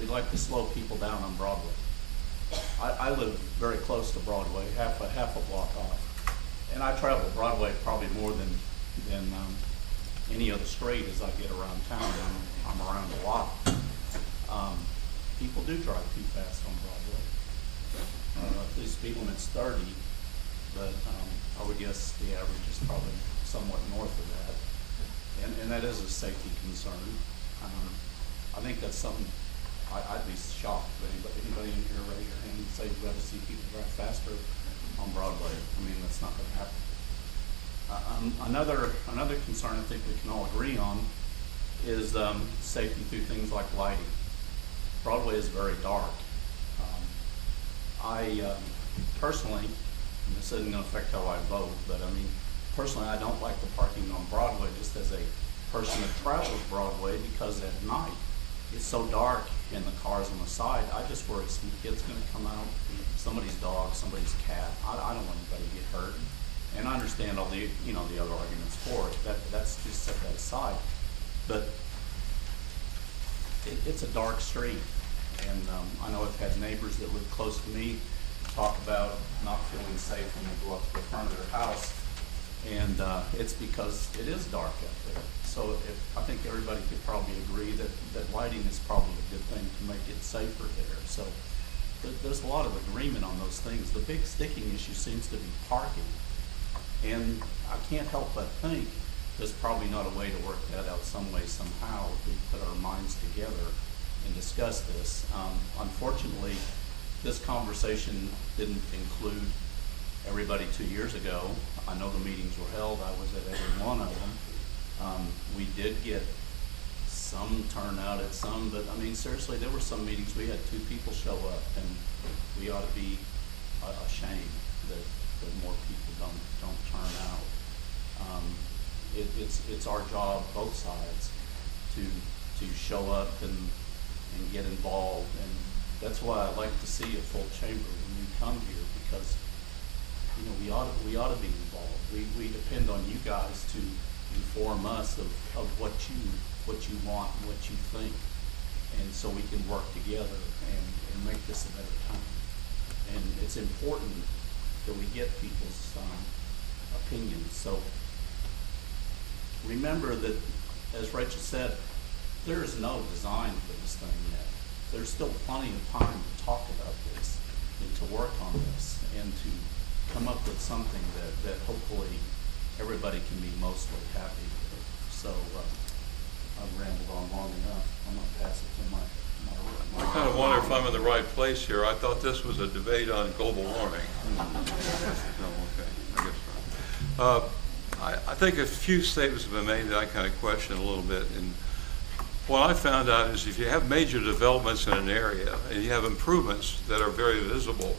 we like to slow people down on Broadway. I live very close to Broadway, half a block off, and I travel Broadway probably more than any other street as I get around town. I'm around a lot. People do drive too fast on Broadway. The speed limit's 30, but I would guess the average is probably somewhat north of that, and that is a safety concern. I think that's something I'd be shocked if anybody in here raise your hand and say you'd rather see people drive faster on Broadway. I mean, that's not going to happen. Another concern I think we can all agree on is safety through things like lighting. Broadway is very dark. I personally, and this isn't going to affect how I vote, but I mean, personally, I don't like the parking on Broadway just as a person that travels Broadway, because at night it's so dark and the cars on the side. I just worry some kid's going to come out, somebody's dog, somebody's cat. I don't want anybody to get hurt. And I understand all the the other arguments for it. That's just set that aside. But it's a dark street, and I know I've had neighbors that live close to me talk about not feeling safe when they go up to the front of their house, and it's because it is dark out there. So I think everybody could probably agree that lighting is probably a good thing to make it safer there. So there's a lot of agreement on those things. The big sticking issue seems to be parking. And I can't help but think there's probably not a way to work that out some way, somehow, if we put our minds together and discuss this. Unfortunately, this conversation didn't include everybody 2 years ago. I know the meetings were held. I was at every one of them. We did get some turnout at some, but I mean, seriously, there were some meetings we had 2 people show up, and we ought to be ashamed that more people don't turn out. It's our job, both sides, to show up and get involved, and that's why I like to see a full chamber when you come here, because we ought to be involved. We depend on you guys to inform us of what you want and what you think, and so we can work together and make this a better time. And it's important that we get people's opinions. So remember that, as Rachel said, there is no design for this thing yet. There's still plenty of time to talk about this and to work on this and to come up with something that hopefully everybody can be mostly happy with. So I've rambled on long enough. I'm going to pass it to my I kind of wonder if I'm in the right place here. I thought this was a debate on global warming. No, okay, I guess not. I think a few statements have been made that I kind of question a little bit. And what I found out is if you have major developments in an area and you have improvements that are very visible,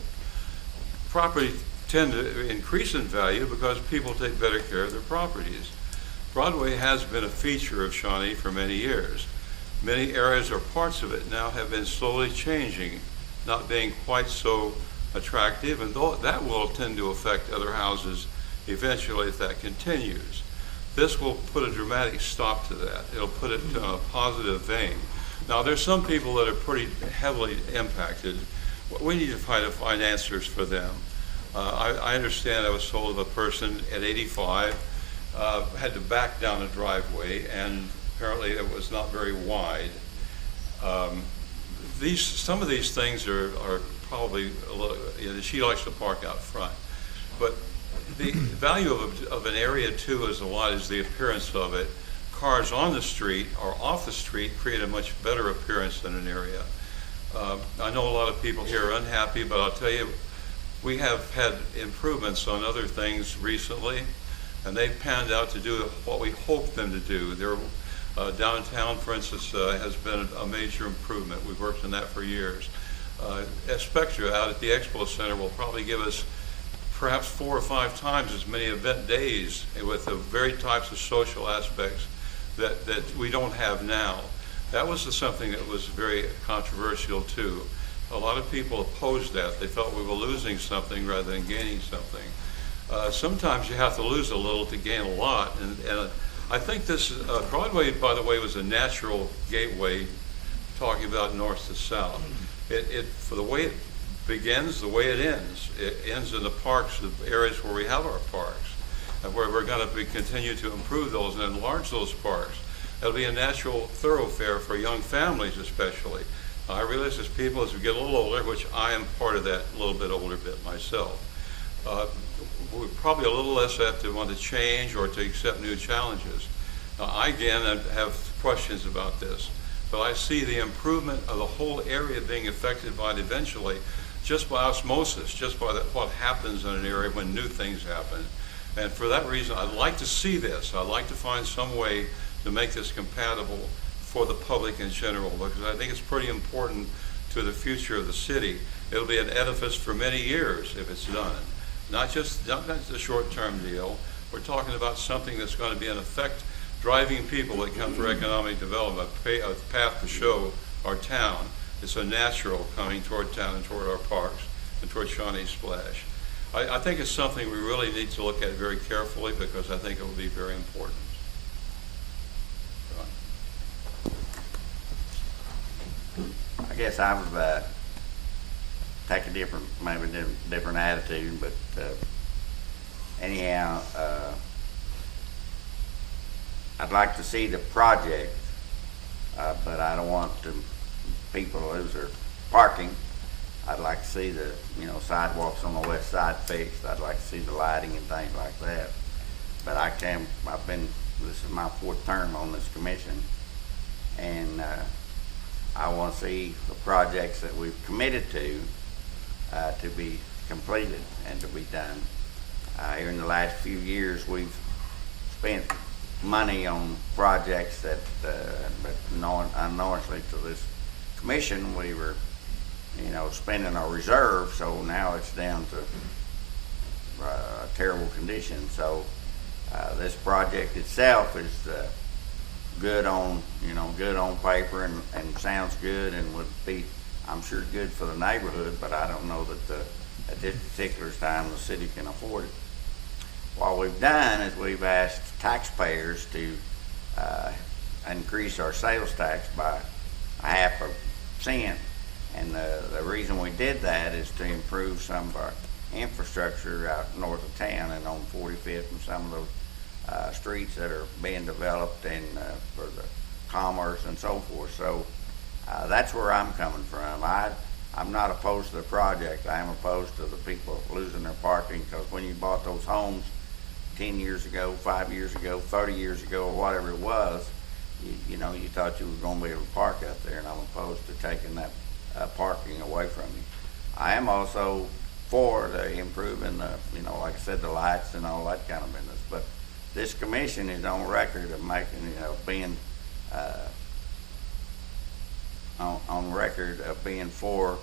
property tend to increase in value because people take better care of their properties. Broadway has been a feature of Shawnee for many years. Many areas or parts of it now have been slowly changing, not being quite so attractive, and that will tend to affect other houses eventually if that continues. This will put a dramatic stop to that. It'll put it in a positive vein. Now, there's some people that are pretty heavily impacted. We need to find answers for them. I understand I was told of a person at 85 had to back down a driveway, and apparently it was not very wide. Some of these things are probably a little, she likes to park out front. But the value of an area too is the appearance of it. Cars on the street or off the street create a much better appearance than an area. I know a lot of people here are unhappy, but I'll tell you, we have had improvements on other things recently, and they've panned out to do what we hoped them to do. Downtown, for instance, has been a major improvement. We've worked on that for years. Spectra out at the Expo Center will probably give us perhaps 4 or 5 times as many event days with the very types of social aspects that we don't have now. That was something that was very controversial too. A lot of people opposed that. They felt we were losing something rather than gaining something. Sometimes you have to lose a little to gain a lot, and I think this Broadway, by the way, was a natural gateway, talking about north to south. For the way it begins, the way it ends. It ends in the parks, the areas where we have our parks, and where we're going to continue to improve those and enlarge those parks. It'll be a natural thoroughfare for young families especially. I realize as people, as we get a little older, which I am part of that a little bit older bit myself, we're probably a little less apt to want to change or to accept new challenges. I again have questions about this, but I see the improvement of the whole area being affected by it eventually, just by osmosis, just by what happens in an area when new things happen. And for that reason, I'd like to see this. I'd like to find some way to make this compatible for the public in general, because I think it's pretty important to the future of the city. It'll be an edifice for many years if it's done. Not just a short-term deal. We're talking about something that's going to be in effect driving people that come for economic development, a path to show our town. It's a natural coming toward town and toward our parks and toward Shawnee's Splash. I think it's something we really need to look at very carefully, because I think it will be very important. I guess I would take a different attitude, but anyhow, I'd like to see the project, but I don't want people to lose their parking. I'd like to see the sidewalks on the west side fixed. I'd like to see the lighting and things like that. But this is my 4th term on this commission, and I want to see the projects that we've committed to be completed and to be done. Here in the last few years, we've spent money on projects that, but unknowingly to this commission, we were, spending our reserve. So now it's down to a terrible condition. So this project itself is good on paper and sounds good and would be, I'm sure, good for the neighborhood, but I don't know that at this particular time the city can afford it. What we've done is we've asked taxpayers to increase our sales tax by 0.5%, and the reason we did that is to improve some of our infrastructure out north of town and on 45th and some of those streets that are being developed and for the commerce and so forth. So that's where I'm coming from. I'm not opposed to the project. I am opposed to the people losing their parking, because when you bought those homes 10 years ago, 5 years ago, 30 years ago, or whatever it was, you thought you were going to be able to park out there, and I'm opposed to taking that parking away from you. I am also for the improving the, like I said, the lights and all that kind of business. But this commission is on record of making, being on record of being for,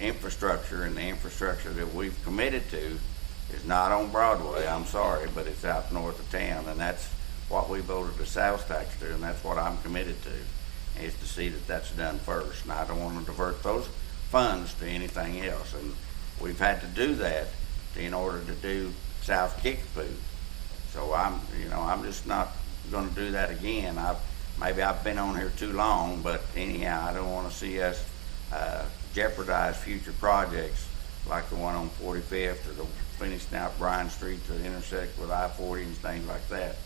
infrastructure, and the infrastructure that we've committed to is not on Broadway. I'm sorry, but it's out north of town, and that's what we voted the sales tax to, and that's what I'm committed to, is to see that that's done first. And I don't want to divert those funds to anything else, and we've had to do that in order to do South Kickapoo. So I'm just not gonna do that again. Maybe I've been on here too long, but anyhow, I don't wanna see us, jeopardize future projects like the one on 45th or the finishing out Bryan Street to intersect with I-40 and things like that.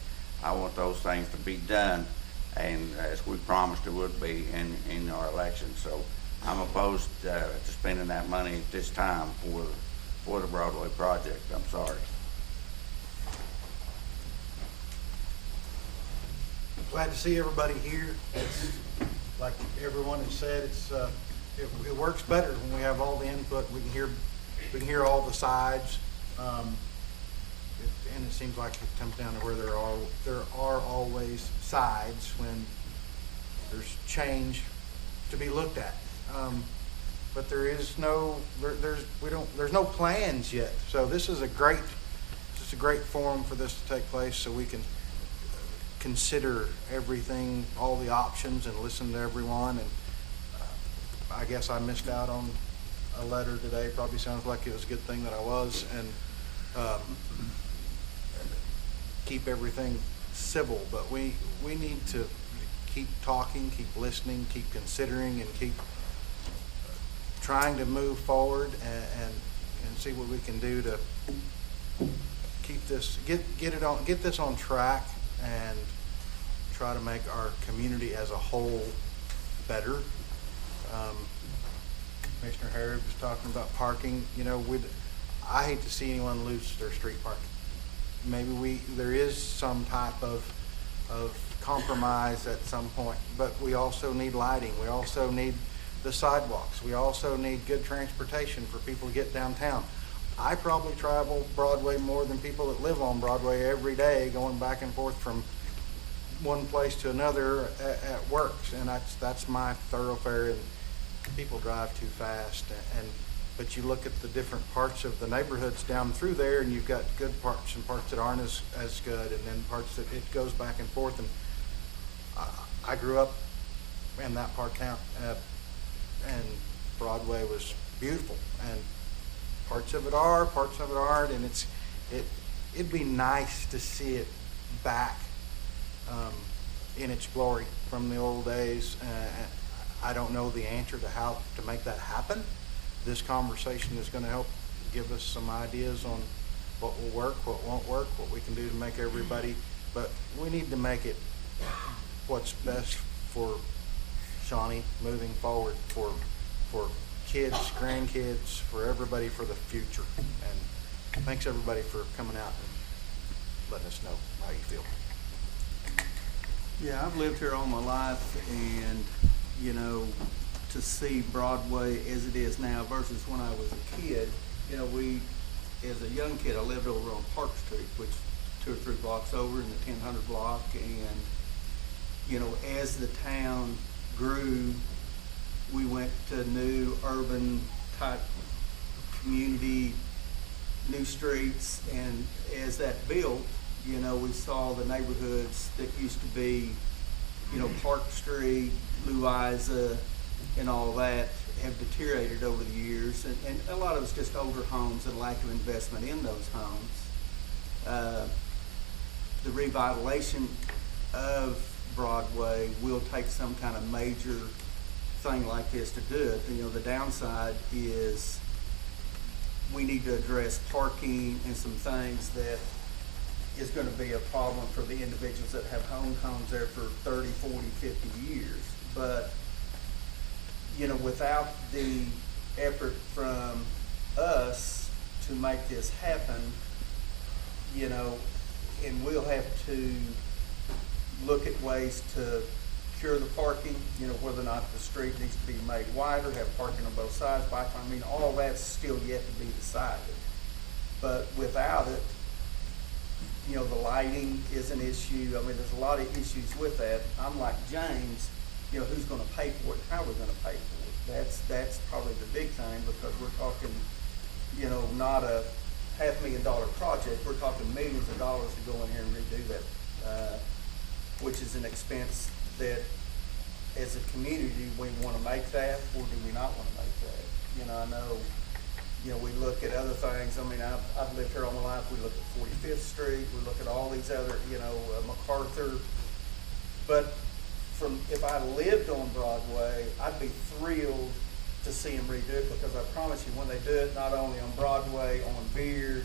I want those things to be done, and as we promised it would be in our election. So I'm opposed to spending that money at this time for the Broadway project. I'm sorry. Glad to see everybody here. It's, like everyone has said, it works better when we have all the input. We can hear all the sides, and it seems like it comes down to where there are always sides when there's change to be looked at. But there's no plans yet. So this is a great forum for this to take place, so we can consider everything, all the options, and listen to everyone. And I guess I missed out on a letter today. Probably sounds like it was a good thing that I was, and keep everything civil. But we need to keep talking, keep listening, keep considering, and keep trying to move forward and see what we can do to keep this, get this on track, and try to make our community as a whole better. Commissioner Harrod was talking about parking. I hate to see anyone lose their street parking. Maybe there is some type of compromise at some point, but we also need lighting. We also need the sidewalks. We also need good transportation for people to get downtown. I probably travel Broadway more than people that live on Broadway every day, going back and forth from one place to another at work, and that's my thoroughfare. And people drive too fast, but you look at the different parts of the neighborhoods down through there, and you've got good parts and parts that aren't as good, and then parts that it goes back and forth. And I grew up in that part of town, and Broadway was beautiful, and parts of it are, parts of it aren't, and it'd be nice to see it back in its glory from the old days. I don't know the answer to how to make that happen. This conversation is going to help give us some ideas on what will work, what won't work, what we can do to make everybody, but we need to make it what's best for Shawnee moving forward, for kids, grandkids, for everybody, for the future. And thanks everybody for coming out and letting us know how you feel. Yeah, I've lived here all my life, and to see Broadway as it is now versus when I was a kid, as a young kid, I lived over on Park Street, which 2 or 3 blocks over in the 1000 block, and as the town grew, we went to new urban type community, new streets, and as that built, we saw the neighborhoods that used to be, Park Street, Louisa, and all that have deteriorated over the years, and a lot of it's just older homes and lack of investment in those homes. The revitalization of Broadway will take some kind of major thing like this to do it. The downside is we need to address parking and some things that is going to be a problem for the individuals that have owned homes there for 30, 40, 50 years. But, without the effort from us to make this happen, and we'll have to look at ways to cure the parking, whether or not the street needs to be made wider, have parking on both sides, bike lane, all that's still yet to be decided. But without it, the lighting is an issue. There's a lot of issues with that. I'm like James, who's going to pay for it? How are we going to pay for it? That's probably the big thing, because we're talking, not a $500,000 project. We're talking millions of dollars to go in here and redo that, which is an expense that, as a community, we want to make that, or do we not want to make that? I know, we look at other things. I've lived here all my life. We look at 45th Street, we look at all these other, MacArthur. But if I lived on Broadway, I'd be thrilled to see them redo it, because I promise you, when they do it, not only on Broadway, on Beard,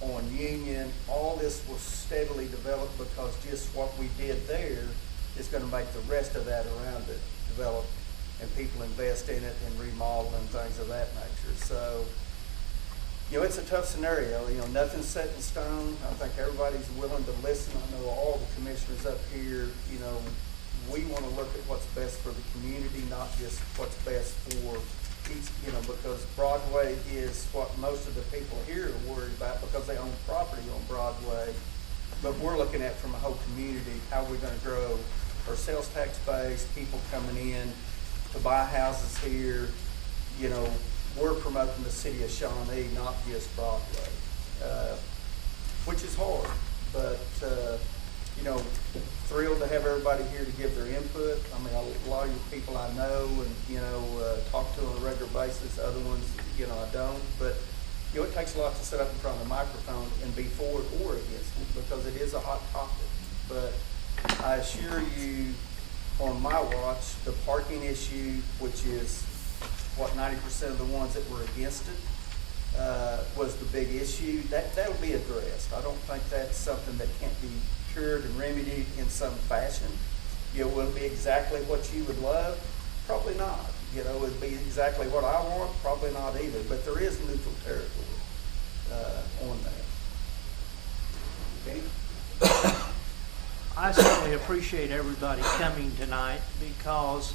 on Union, all this will steadily develop, because just what we did there is gonna make the rest of that around it develop, and people invest in it and remodel and things of that nature. So, it's a tough scenario. Nothing's set in stone. I think everybody's willing to listen. I know all the commissioners up here, we want to look at what's best for the community, not just what's best for each, because Broadway is what most of the people here are worried about, because they own property on Broadway. But we're looking at from a whole community, how we're going to grow our sales tax base, people coming in to buy houses here. We're promoting the city of Shawnee, not just Broadway, which is hard, but, thrilled to have everybody here to give their input. I mean, a lot of you people I know and, talk to on a regular basis, other ones, I don't, but, it takes a lot to sit up in front of the microphone and be for it or against it, because it is a hot topic. But I assure you, on my watch, the parking issue, which is, 90% of the ones that were against it, was the big issue. That'll be addressed. I don't think that's something that can't be cured and remedied in some fashion. Will it be exactly what you would love? Probably not. Will it be exactly what I want? Probably not either. But there is neutral territory on that. Okay? I certainly appreciate everybody coming tonight, because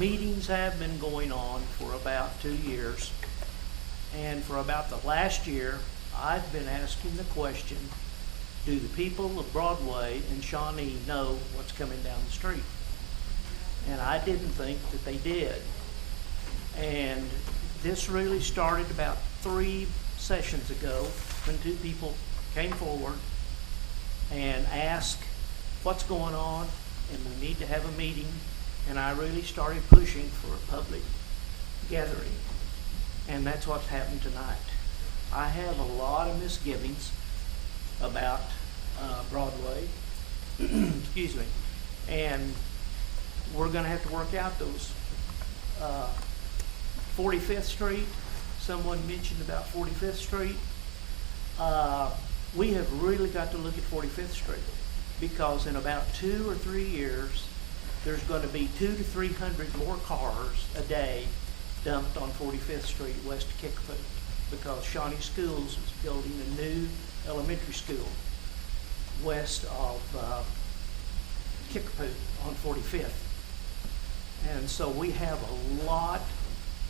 meetings have been going on for about 2 years. And for about the last year, I've been asking the question, do the people of Broadway and Shawnee know what's coming down the street? And I didn't think that they did. And this really started about 3 sessions ago, when 2 people came forward and asked what's going on, and we need to have a meeting. And I really started pushing for a public gathering. And that's what's happened tonight. I have a lot of misgivings about Broadway. Excuse me. And we're going to have to work out those 45th Street. Someone mentioned about 45th Street. We have really got to look at 45th Street, because in about 2 or 3 years, there's going to be 200 to 300 more cars a day dumped on 45th Street west of Kickapoo, because Shawnee Schools is building a new elementary school west of Kickapoo on 45th. And so we have a lot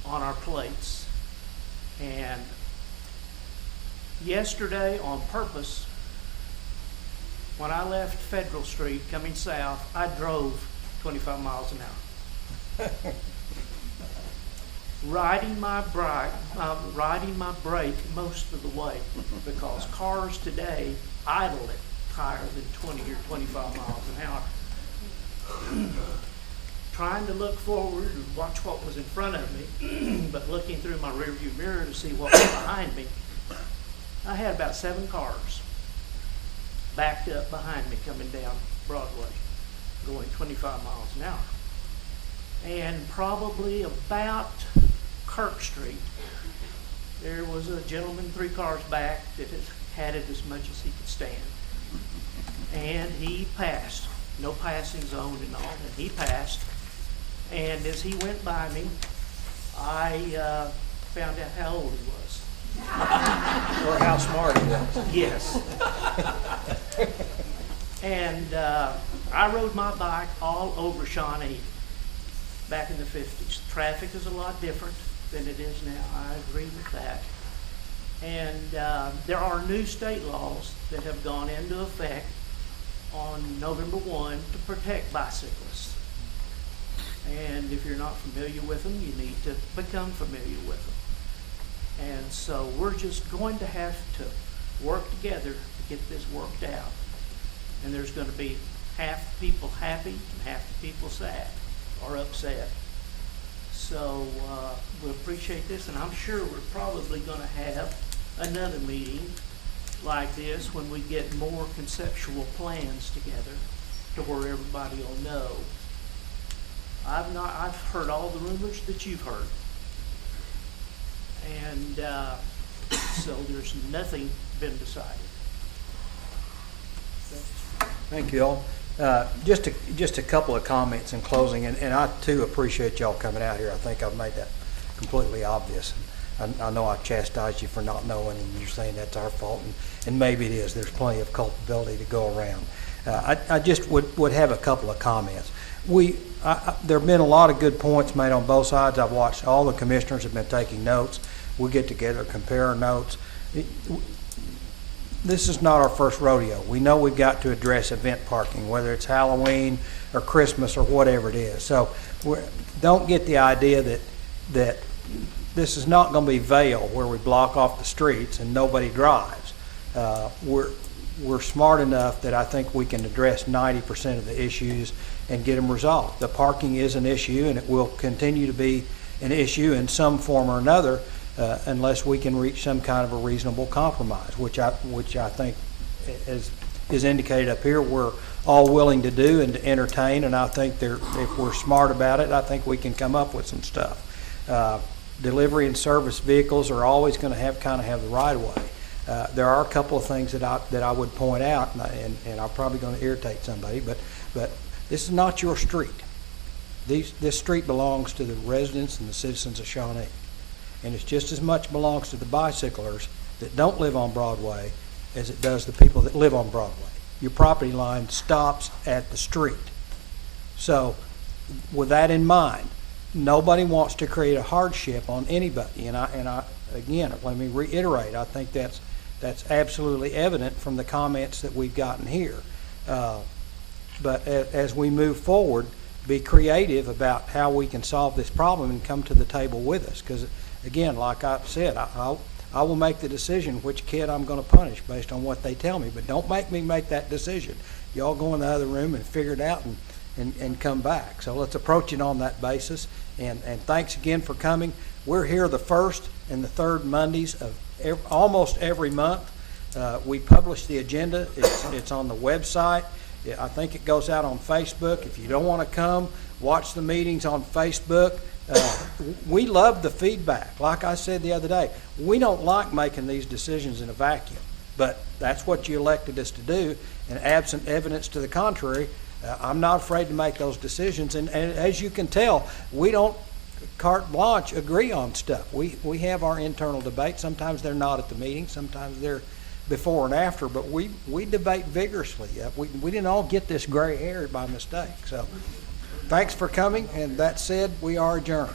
on our plates. And yesterday, on purpose, when I left Federal Street coming south, I drove 25 miles an hour. riding my brake most of the way, because cars today idle at higher than 20 or 25 miles an hour. Trying to look forward and watch what was in front of me, but looking through my rearview mirror to see what was behind me, I had about 7 cars backed up behind me coming down Broadway, going 25 miles an hour. And probably about Kirk Street, there was a gentleman 3 cars back that had it as much as he could stand. And he passed. No passing zone and all, and he passed. And as he went by me, I found out how old he was. Or how smart he was. Yes. And I rode my bike all over Shawnee back in the 50s. Traffic is a lot different than it is now. I agree with that. And there are new state laws that have gone into effect on November 1 to protect bicyclists. And if you're not familiar with them, you need to become familiar with them. And so we're just going to have to work together to get this worked out. And there's going to be half the people happy and half the people sad or upset. So we appreciate this, and I'm sure we're probably going to have another meeting like this when we get more conceptual plans together to where everybody will know. I've heard all the rumors that you've heard. And so there's nothing been decided. Thank you all. Just a couple of comments in closing, and I too appreciate y'all coming out here. I think I've made that completely obvious. I know I chastised you for not knowing, and you're saying that's our fault, and maybe it is. There's plenty of culpability to go around. I just would have a couple of comments. There have been a lot of good points made on both sides. I've watched all the commissioners have been taking notes. We get together, compare our notes. This is not our first rodeo. We know we've got to address event parking, whether it's Halloween or Christmas or whatever it is. So don't get the idea that this is not going to be Vail where we block off the streets and nobody drives. We're smart enough that I think we can address 90% of the issues and get them resolved. The parking is an issue, and it will continue to be an issue in some form or another unless we can reach some kind of a reasonable compromise, which I think is indicated up here we're all willing to do and to entertain, and I think if we're smart about it, I think we can come up with some stuff. Delivery and service vehicles are always going to have the right of way. There are a couple of things that I would point out, and I'm probably going to irritate somebody, but this is not your street. This street belongs to the residents and the citizens of Shawnee, and it just as much belongs to the bicyclers that don't live on Broadway as it does the people that live on Broadway. Your property line stops at the street. So with that in mind, nobody wants to create a hardship on anybody, and I again, let me reiterate, I think that's absolutely evident from the comments that we've gotten here. But as we move forward, be creative about how we can solve this problem and come to the table with us. Because again, like I said, I will make the decision which kid I'm going to punish based on what they tell me, but don't make me make that decision. Y'all go in the other room and figure it out and come back. So let's approach it on that basis. And thanks again for coming. We're here the first and the third Mondays of almost every month. We publish the agenda. It's on the website. I think it goes out on Facebook. If you don't want to come, watch the meetings on Facebook. We love the feedback. Like I said the other day, we don't like making these decisions in a vacuum, but that's what you elected us to do, and absent evidence to the contrary, I'm not afraid to make those decisions. And as you can tell, we don't carte blanche agree on stuff. We have our internal debate. Sometimes they're not at the meeting. Sometimes they're before and after, but we debate vigorously. We didn't all get this gray hair by mistake. So thanks for coming, and that said, we are adjourned.